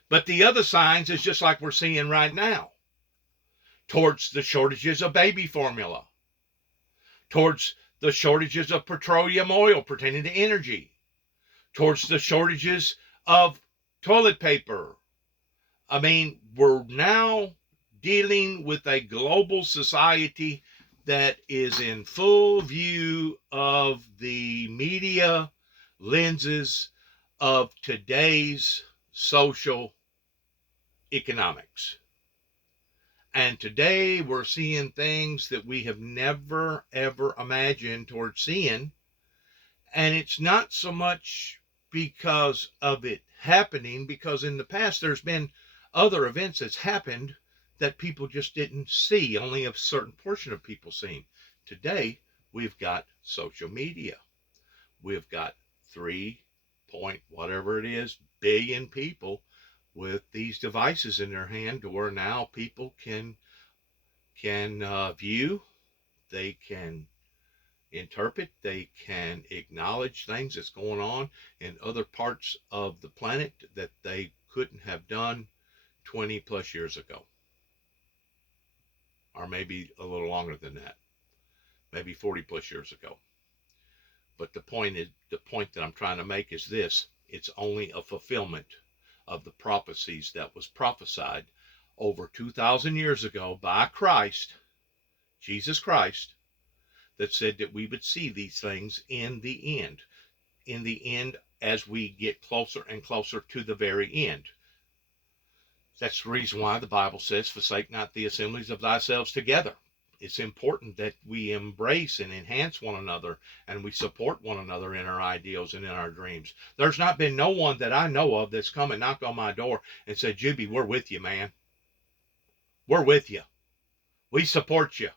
But the other signs is just like we're seeing right now, towards the shortages of baby formula, towards the shortages of petroleum oil pertaining to energy, towards the shortages of toilet paper. I mean, we're now dealing with a global society that is in full view of the media lenses of today's social economics. And today we're seeing things that we have never, ever imagined towards seeing. And it's not so much because of it happening, because in the past there's been other events that's happened that people just didn't see, only a certain portion of people seen. Today, we've got social media. We've got 3 point whatever it is billion people with these devices in their hand, where now people can view, they can interpret, they can acknowledge things that's going on in other parts of the planet that they couldn't have done 20 plus years ago, or maybe a little longer than that, maybe 40 plus years ago. But the point that I'm trying to make is this: it's only a fulfillment of the prophecies that was prophesied over 2,000 years ago by Christ, Jesus Christ, that said that we would see these things in the end, as we get closer and closer to the very end. That's the reason why the Bible says, forsake not the assemblies of thyself together. It's important that we embrace and enhance one another, and we support one another in our ideals and in our dreams. There's not been no one that I know of that's come and knocked on my door and said, Juby, we're with you, man. We're with you. We support you.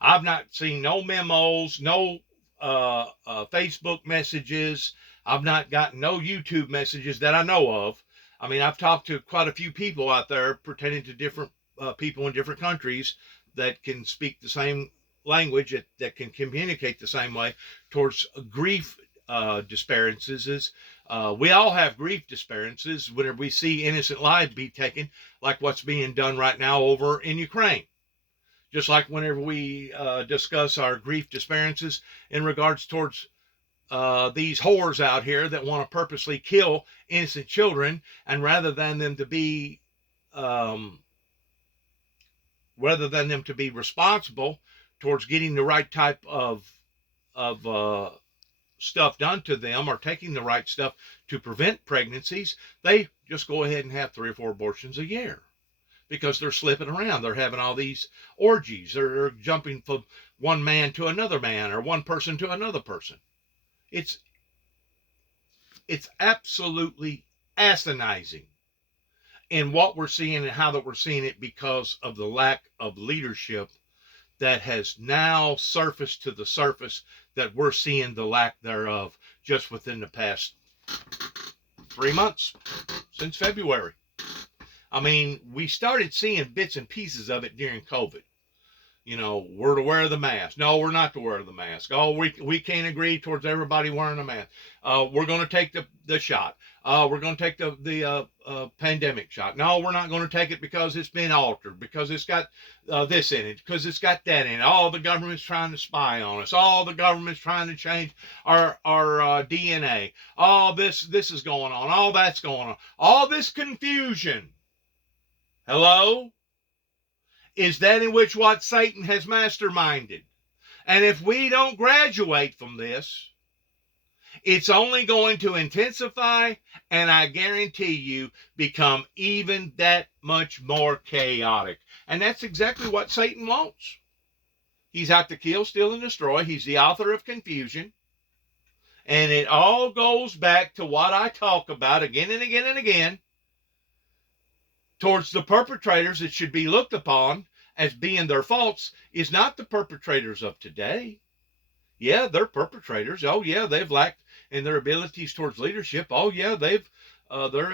I've not seen no memos, no Facebook messages. I've not gotten no YouTube messages that I know of. I mean, I've talked to quite a few people out there pertaining to different people in different countries that can speak the same language, that can communicate the same way towards grief disparities. We all have grief disparities whenever we see innocent lives be taken, like what's being done right now over in Ukraine. Just like whenever we discuss our grief disparities in regards towards these whores out here that want to purposely kill innocent children, and rather than them to be responsible towards getting the right type of stuff done to them, or taking the right stuff to prevent pregnancies, they just go ahead and have 3 or 4 abortions a year. Because they're slipping around. They're having all these orgies. They're jumping from one man to another man, or one person to another person. It's absolutely asinizing in what we're seeing and how that we're seeing it, because of the lack of leadership that has now surfaced to the surface, that we're seeing the lack thereof just within the past 3 months, since February. I mean, we started seeing bits and pieces of it during COVID. You know, we're to wear the mask. No, we're not to wear the mask. Oh, we can't agree towards everybody wearing a mask. We're going to take the shot. We're going to take the pandemic shot. No, we're not going to take it because it's been altered, because it's got this in it, because it's got that in it. Oh, the government's trying to spy on us. Oh, the government's trying to change our DNA. Oh, this is going on. All that's going on. All this confusion. Hello? Is that in which what Satan has masterminded? And if we don't graduate from this, it's only going to intensify, and I guarantee you, become even that much more chaotic. And that's exactly what Satan wants. He's out to kill, steal, and destroy. He's the author of confusion. And it all goes back to what I talk about again and again and again, towards the perpetrators. That should be looked upon as being their faults is not the perpetrators of today. Yeah, they're perpetrators. Oh yeah, they've lacked in their abilities towards leadership. Oh yeah, they've their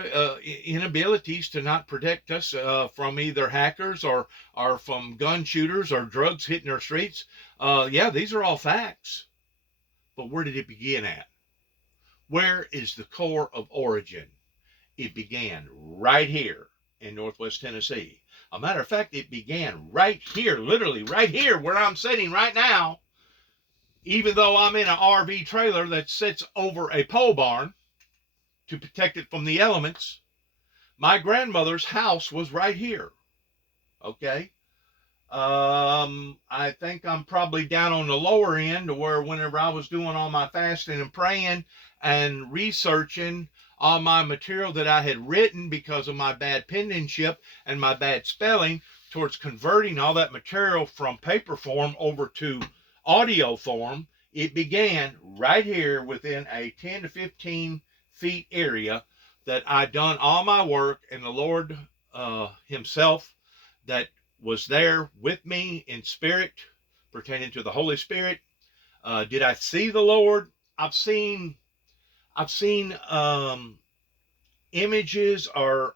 inabilities to not protect us from either hackers or from gun shooters or drugs hitting our streets. Yeah, these are all facts. But where did it begin at? Where is the core of origin? It began right here in Northwest Tennessee. A matter of fact, it began right here, literally right here where I'm sitting right now, even though I'm in an RV trailer that sits over a pole barn to protect it from the elements. My grandmother's house was right here. Okay. I think I'm probably down on the lower end, to where whenever I was doing all my fasting and praying and researching all my material that I had written, because of my bad penmanship and my bad spelling, towards converting all that material from paper form over to audio form, it began right here within a 10 to 15 feet area that I done all my work, and the Lord himself that was there with me in spirit, pertaining to the Holy Spirit. Did I see the Lord? I've seen images or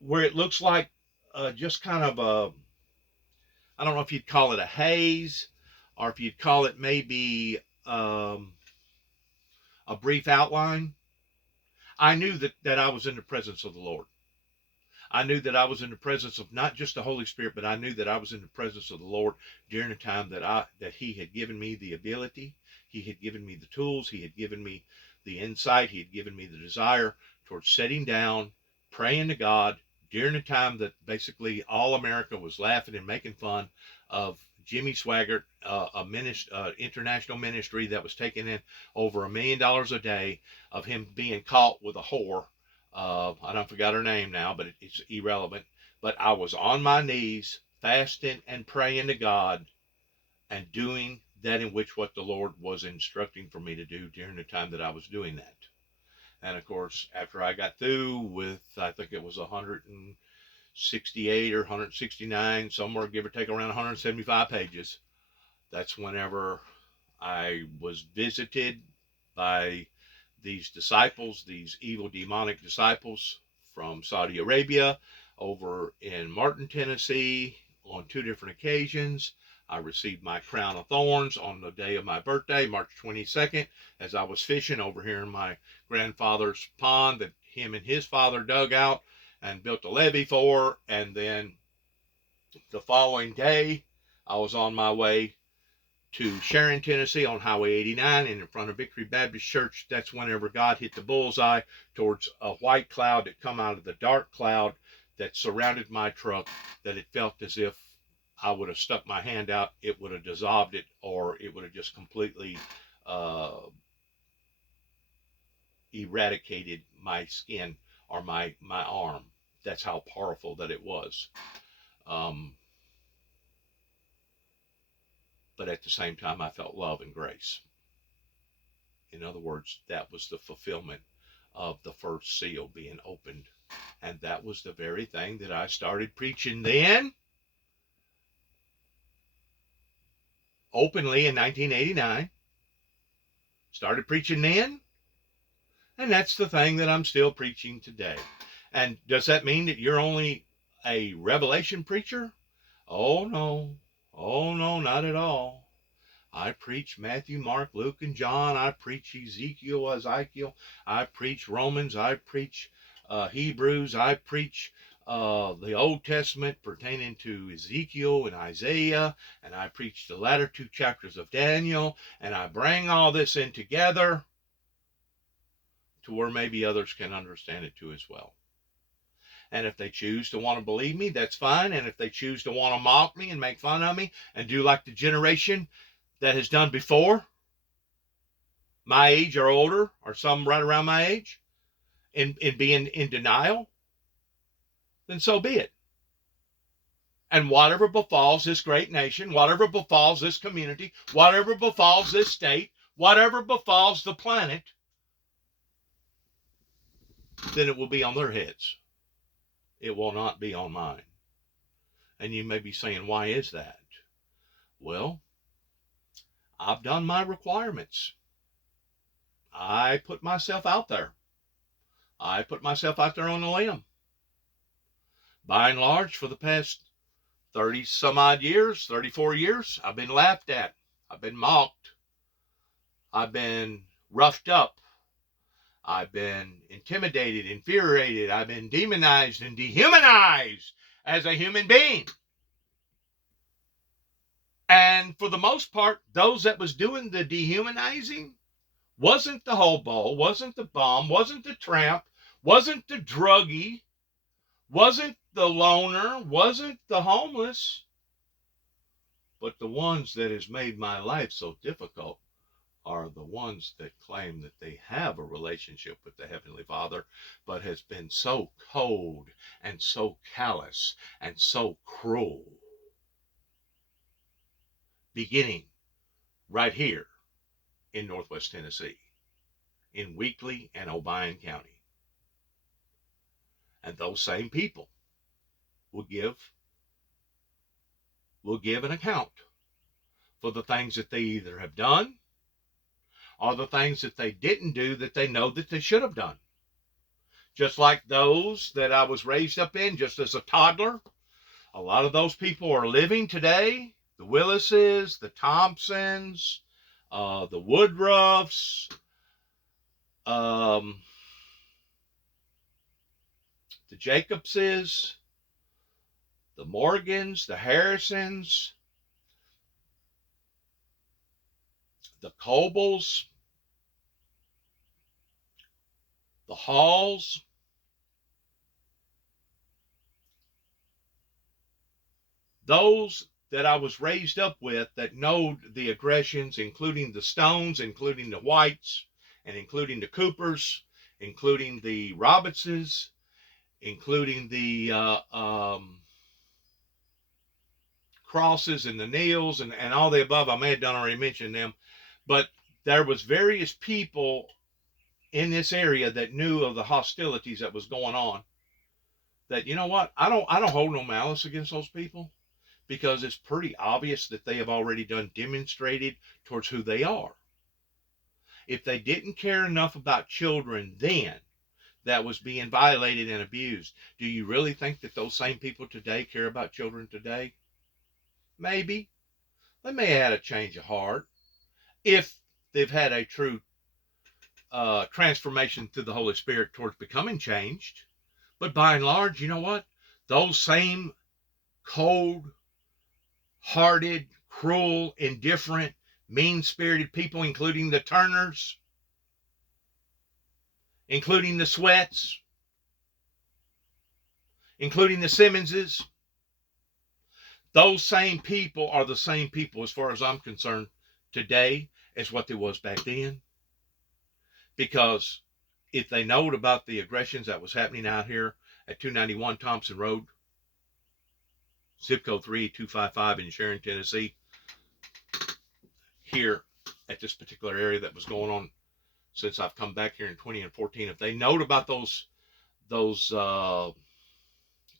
where it looks like just kind of I don't know if you'd call it a haze, or if you'd call it maybe a brief outline. I knew that I was in the presence of the Lord. I knew that I was in the presence of not just the Holy Spirit, but I knew that I was in the presence of the Lord during the time that He had given me the ability, He had given me the tools, He had given me the insight, He had given me the desire towards sitting down, praying to God during the time that basically all America was laughing and making fun of Jimmy Swaggart, international ministry that was taking in over $1 million a day, of him being caught with a whore. I don't forgot her name now, but it's irrelevant. But I was on my knees, fasting and praying to God and doing that in which what the Lord was instructing for me to do during the time that I was doing that. And of course, after I got through with, I think it was 168 or 169, somewhere give or take around 175 pages, that's whenever I was visited by these disciples, these evil demonic disciples from Saudi Arabia, over in Martin, Tennessee, on 2 different occasions. I received my crown of thorns on the day of my birthday, March 22nd, as I was fishing over here in my grandfather's pond that him and his father dug out and built a levee for. And then the following day, I was on my way to Sharon, Tennessee on Highway 89 and in front of Victory Baptist Church. That's whenever God hit the bullseye towards a white cloud that come out of the dark cloud that surrounded my truck, that it felt as if I would have stuck my hand out, it would have dissolved it, or it would have just completely eradicated my skin or my arm. That's how powerful that it was. But at the same time, I felt love and grace. In other words, that was the fulfillment of the first seal being opened. And that was the very thing that I started preaching then, openly in 1989. Started preaching then, and that's the thing that I'm still preaching today. And does that mean that you're only a revelation preacher? Oh no, not at all. I preach Matthew, Mark, Luke, and John. I preach Ezekiel. I preach Romans. I preach Hebrews. I preach the Old Testament pertaining to Ezekiel and Isaiah. And I preach the latter 2 chapters of Daniel. And I bring all this in together to where maybe others can understand it too as well. And if they choose to want to believe me, that's fine. And if they choose to want to mock me and make fun of me and do like the generation that has done before, my age or older, or some right around my age, in being in denial, then so be it. And whatever befalls this great nation, whatever befalls this community, whatever befalls this state, whatever befalls the planet, then it will be on their heads. It will not be on mine. And you may be saying, why is that? Well, I've done my requirements. I put myself out there. I put myself out there on a limb. By and large, for the past 30 some odd years, 34 years, I've been laughed at. I've been mocked. I've been roughed up. I've been intimidated, infuriated. I've been demonized and dehumanized as a human being. And for the most part, those that was doing the dehumanizing wasn't the hobo, wasn't the bum, wasn't the tramp, wasn't the druggie, wasn't the loner, wasn't the homeless, but the ones that has made my life so difficult are the ones that claim that they have a relationship with the Heavenly Father, but has been so cold and so callous and so cruel. Beginning right here in Northwest Tennessee, in Weakley and Obion County. And those same people will give an account for the things that they either have done or the things that they didn't do that they know that they should have done. Just like those that I was raised up in, just as a toddler, A lot of those people are living today. The Willises, the Thompsons, the Woodruffs, the Jacobses, the Morgans, the Harrisons, the Cobles, the Halls. Those that I was raised up with that know the aggressions, including the Stones, including the Whites, and including the Coopers, including the Robinsons, including the Crosses and the Neils and all the above. I may have done already mentioned them, but there was various people in this area that knew of the hostilities that was going on. That, you know what, I don't hold no malice against those people, because it's pretty obvious that they have already demonstrated towards who they are. If they didn't care enough about children then that was being violated and abused, do you really think that those same people today care about children today? Maybe. They may have had a change of heart if they've had a true transformation through the Holy Spirit towards becoming changed. But by and large, you know what? Those same cold-hearted, cruel, indifferent, mean-spirited people, including the Turners, including the Sweats, including the Simmonses, those same people are the same people, as far as I'm concerned, today as what they was back then. Because if they knowed about the aggressions that was happening out here at 291 Thompson Road, zip code 38255 in Sharon, Tennessee, here at this particular area that was going on since I've come back here in 2014, if they knowed about those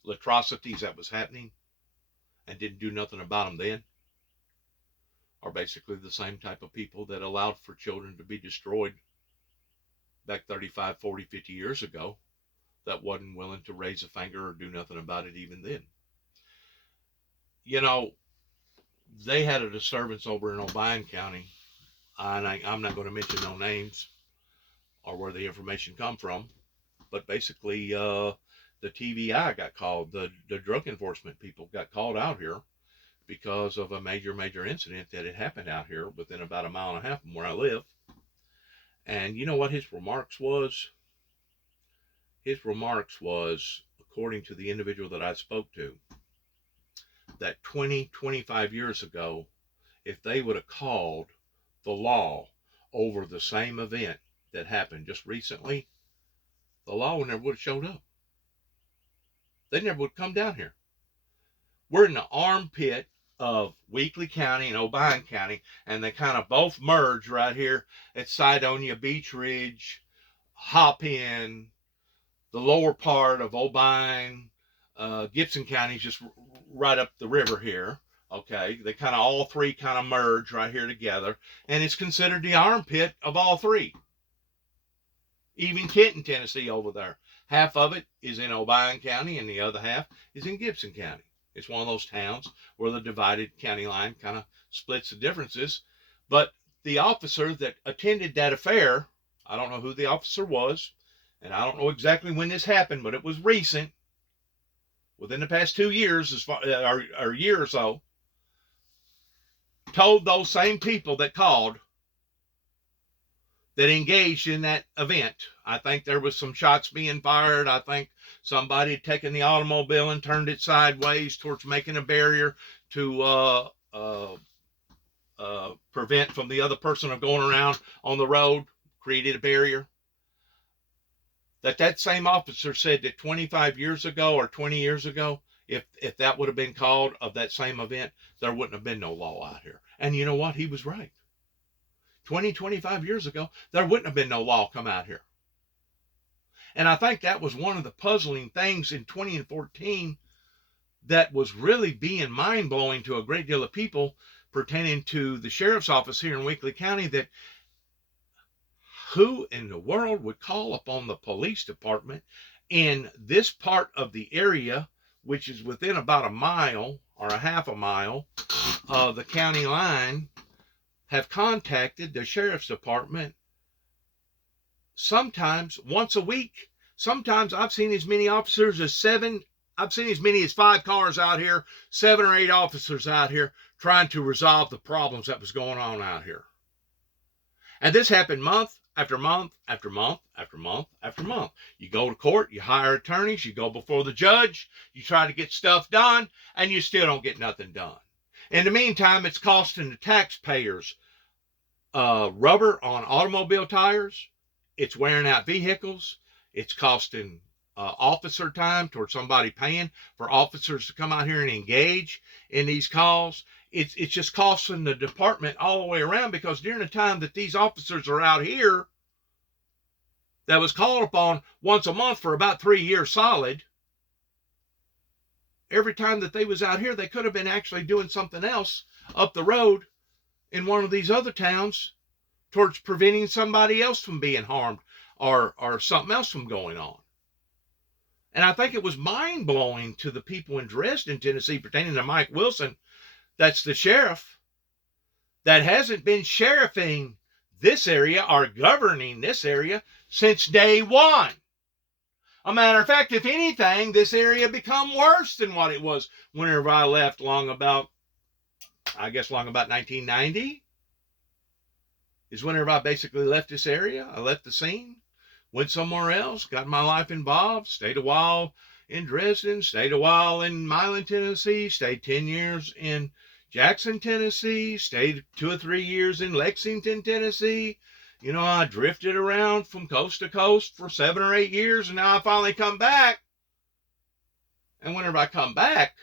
atrocities that was happening and didn't do nothing about them then, are basically the same type of people that allowed for children to be destroyed back 35, 40, 50 years ago, that wasn't willing to raise a finger or do nothing about it even then. You know, they had a disturbance over in Obion County, and I'm not going to mention no names or where the information come from, but basically the TVI got called, the drug enforcement people got called out here because of a major incident that had happened out here within about a mile and a half from where I live. And you know what his remarks was? His remarks was, according to the individual that I spoke to, that 25 years ago, if they would have called the law over the same event that happened just recently, the law never would have showed up. They never would have come down here. We're in the armpit of Weakley County and Obion County, and they kind of both merge right here at Sidonia, Beach Ridge, Hopin, the lower part of Obion, Gibson County is just right up the river here. Okay, they kind of all three kind of merge right here together, and it's considered the armpit of all three. Even Kenton, Tennessee over there, half of it is in Obion County and the other half is in Gibson County. It's one of those towns where the divided county line kind of splits the differences. But the officer that attended that affair, I don't know who the officer was, and I don't know exactly when this happened, but it was recent, within the past 2 years, or year or so, told those same people that called, that engaged in that event. I think there was some shots being fired. I think somebody had taken the automobile and turned it sideways towards making a barrier to prevent from the other person of going around on the road, created a barrier. That same officer said that 25 years ago or 20 years ago, if that would have been called of that same event, there wouldn't have been no law out here. And you know what? He was right. 25 years ago, there wouldn't have been no law come out here. And I think that was one of the puzzling things in 2014 that was really being mind-blowing to a great deal of people pertaining to the sheriff's office here in Weakley County, that who in the world would call upon the police department in this part of the area which is within about a mile or a half a mile of the county line, have contacted the sheriff's department sometimes once a week. Sometimes I've seen as many officers as 7. I've seen as many as 5 cars out here, 7 or 8 officers out here trying to resolve the problems that was going on out here. And this happened month after month after month after month after month. You go to court, you hire attorneys, you go before the judge, you try to get stuff done, and you still don't get nothing done. In the meantime, it's costing the taxpayers rubber on automobile tires. It's wearing out vehicles. It's costing officer time towards somebody paying for officers to come out here and engage in these calls. It's just costing the department all the way around, because during the time that these officers are out here, that was called upon once a month for about 3 years solid, every time that they was out here, they could have been actually doing something else up the road in one of these other towns towards preventing somebody else from being harmed or something else from going on. And I think it was mind-blowing to the people in Dresden, Tennessee, pertaining to Mike Wilson, that's the sheriff, that hasn't been sheriffing this area or governing this area since day one. A matter of fact, if anything, this area become worse than what it was whenever I left long about 1990 is whenever I basically left this area. I left the scene, went somewhere else, got my life involved, stayed a while in Dresden, stayed a while in Milan, Tennessee, stayed 10 years in Jackson, Tennessee, stayed 2 or 3 years in Lexington, Tennessee. You know, I drifted around from coast to coast for 7 or 8 years, and now I finally come back. And whenever I come back,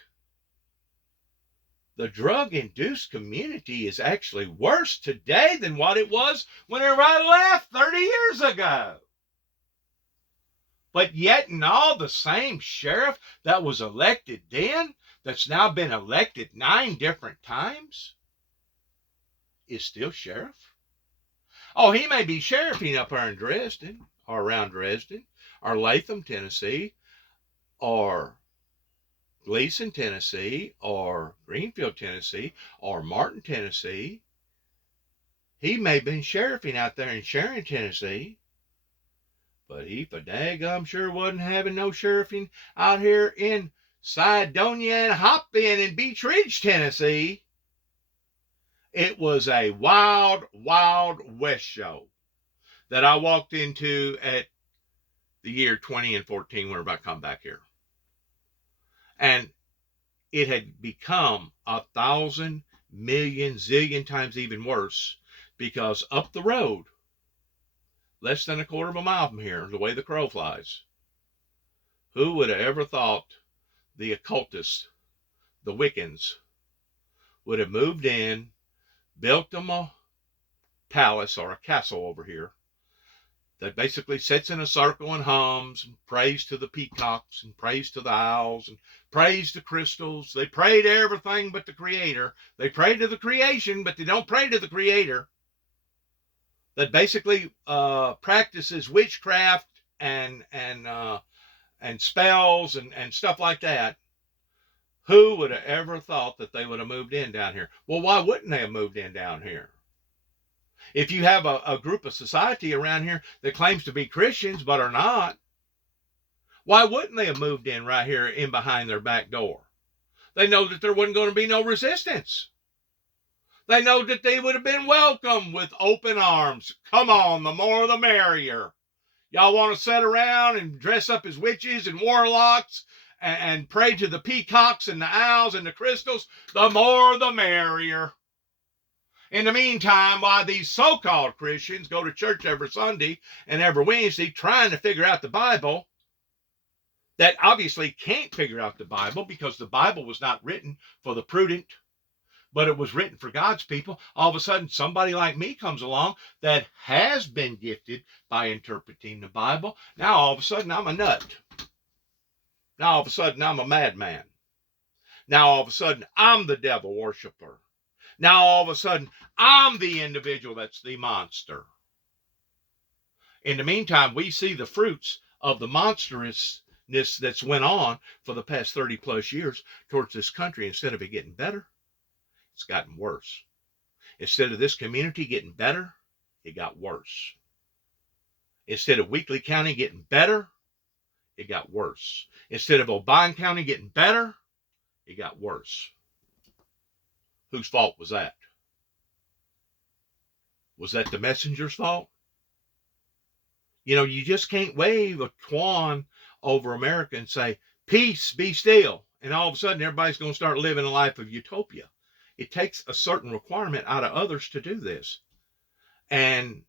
the drug-induced community is actually worse today than what it was whenever I left 30 years ago. But yet and all, the same sheriff that was elected then, that's now been elected 9 different times, is still sheriff. Oh, he may be sheriffing up there in Dresden, or around Dresden, or Latham, Tennessee, or Gleason, Tennessee, or Greenfield, Tennessee, or Martin, Tennessee. He may have been sheriffing out there in Sharon, Tennessee, but he for daggum sure wasn't having no sheriffing out here in Sidonia and Hopin and Beech Ridge, Tennessee. It was a wild, wild west show that I walked into at the year 2014 whenever I come back here. And it had become 1,000 million zillion times even worse, because up the road, less than a quarter of a mile from here, the way the crow flies, who would have ever thought the occultists, the Wiccans, would have moved in, built them a palace or a castle over here that basically sits in a circle and hums and prays to the peacocks and prays to the owls and prays to crystals. They pray to everything but the Creator. They pray to the creation, but they don't pray to the Creator. That basically practices witchcraft and spells and stuff like that. Who would have ever thought that they would have moved in down here? Well, why wouldn't they have moved in down here? If you have a group of society around here that claims to be Christians but are not, why wouldn't they have moved in right here in behind their back door? They know that there wasn't going to be no resistance. They know that they would have been welcomed with open arms. Come on, the more the merrier. Y'all want to sit around and dress up as witches and warlocks and pray to the peacocks and the owls and the crystals? The more the merrier. In the meantime, while these so-called Christians go to church every Sunday and every Wednesday trying to figure out the Bible, that obviously can't figure out the Bible because the Bible was not written for the prudent, but it was written for God's people. All of a sudden, somebody like me comes along that has been gifted by interpreting the Bible. Now, all of a sudden, I'm a nut. Now, all of a sudden, I'm a madman. Now, all of a sudden, I'm the devil worshiper. Now, all of a sudden, I'm the individual that's the monster. In the meantime, we see the fruits of the monstrous that's went on for the past 30 plus years towards this country. Instead of it getting better, it's gotten worse. Instead of this community getting better, it got worse. Instead of Weakley County getting better, it got worse. Instead of Obion County getting better, it got worse. Whose fault was that? Was that the messenger's fault? You know, you just can't wave a twan over America and say, peace, be still. And all of a sudden, everybody's going to start living a life of utopia. It takes a certain requirement out of others to do this. And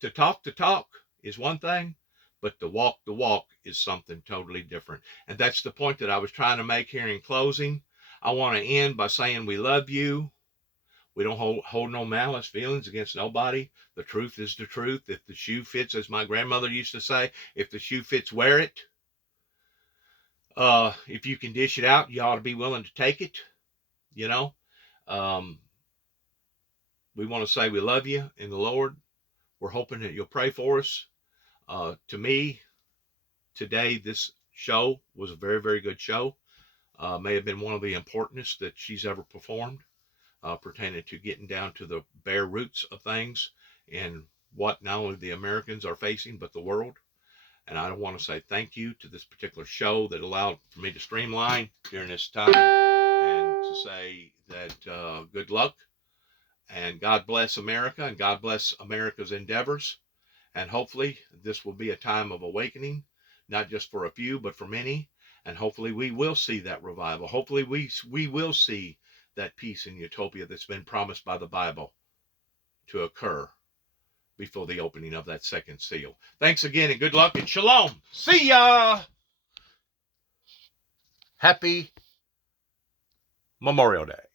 to talk the talk is one thing, but to walk the walk is something totally different. And that's the point that I was trying to make here in closing. I want to end by saying we love you. We don't hold no malice feelings against nobody. The truth is the truth. If the shoe fits, as my grandmother used to say, if the shoe fits, wear it. If you can dish it out, you ought to be willing to take it. You know, we want to say we love you in the Lord. We're hoping that you'll pray for us. To me, today, this show was a very, very good show. May have been one of the importantest that she's ever performed, pertaining to getting down to the bare roots of things and what not only the Americans are facing, but the world. And I want to say thank you to this particular show that allowed for me to streamline during this time, and to say that good luck and God bless America and God bless America's endeavors. And hopefully this will be a time of awakening, not just for a few, but for many. And hopefully we will see that revival. Hopefully we will see that peace and utopia that's been promised by the Bible to occur before the opening of that second seal. Thanks again, and good luck, and shalom. See ya. Happy Memorial Day.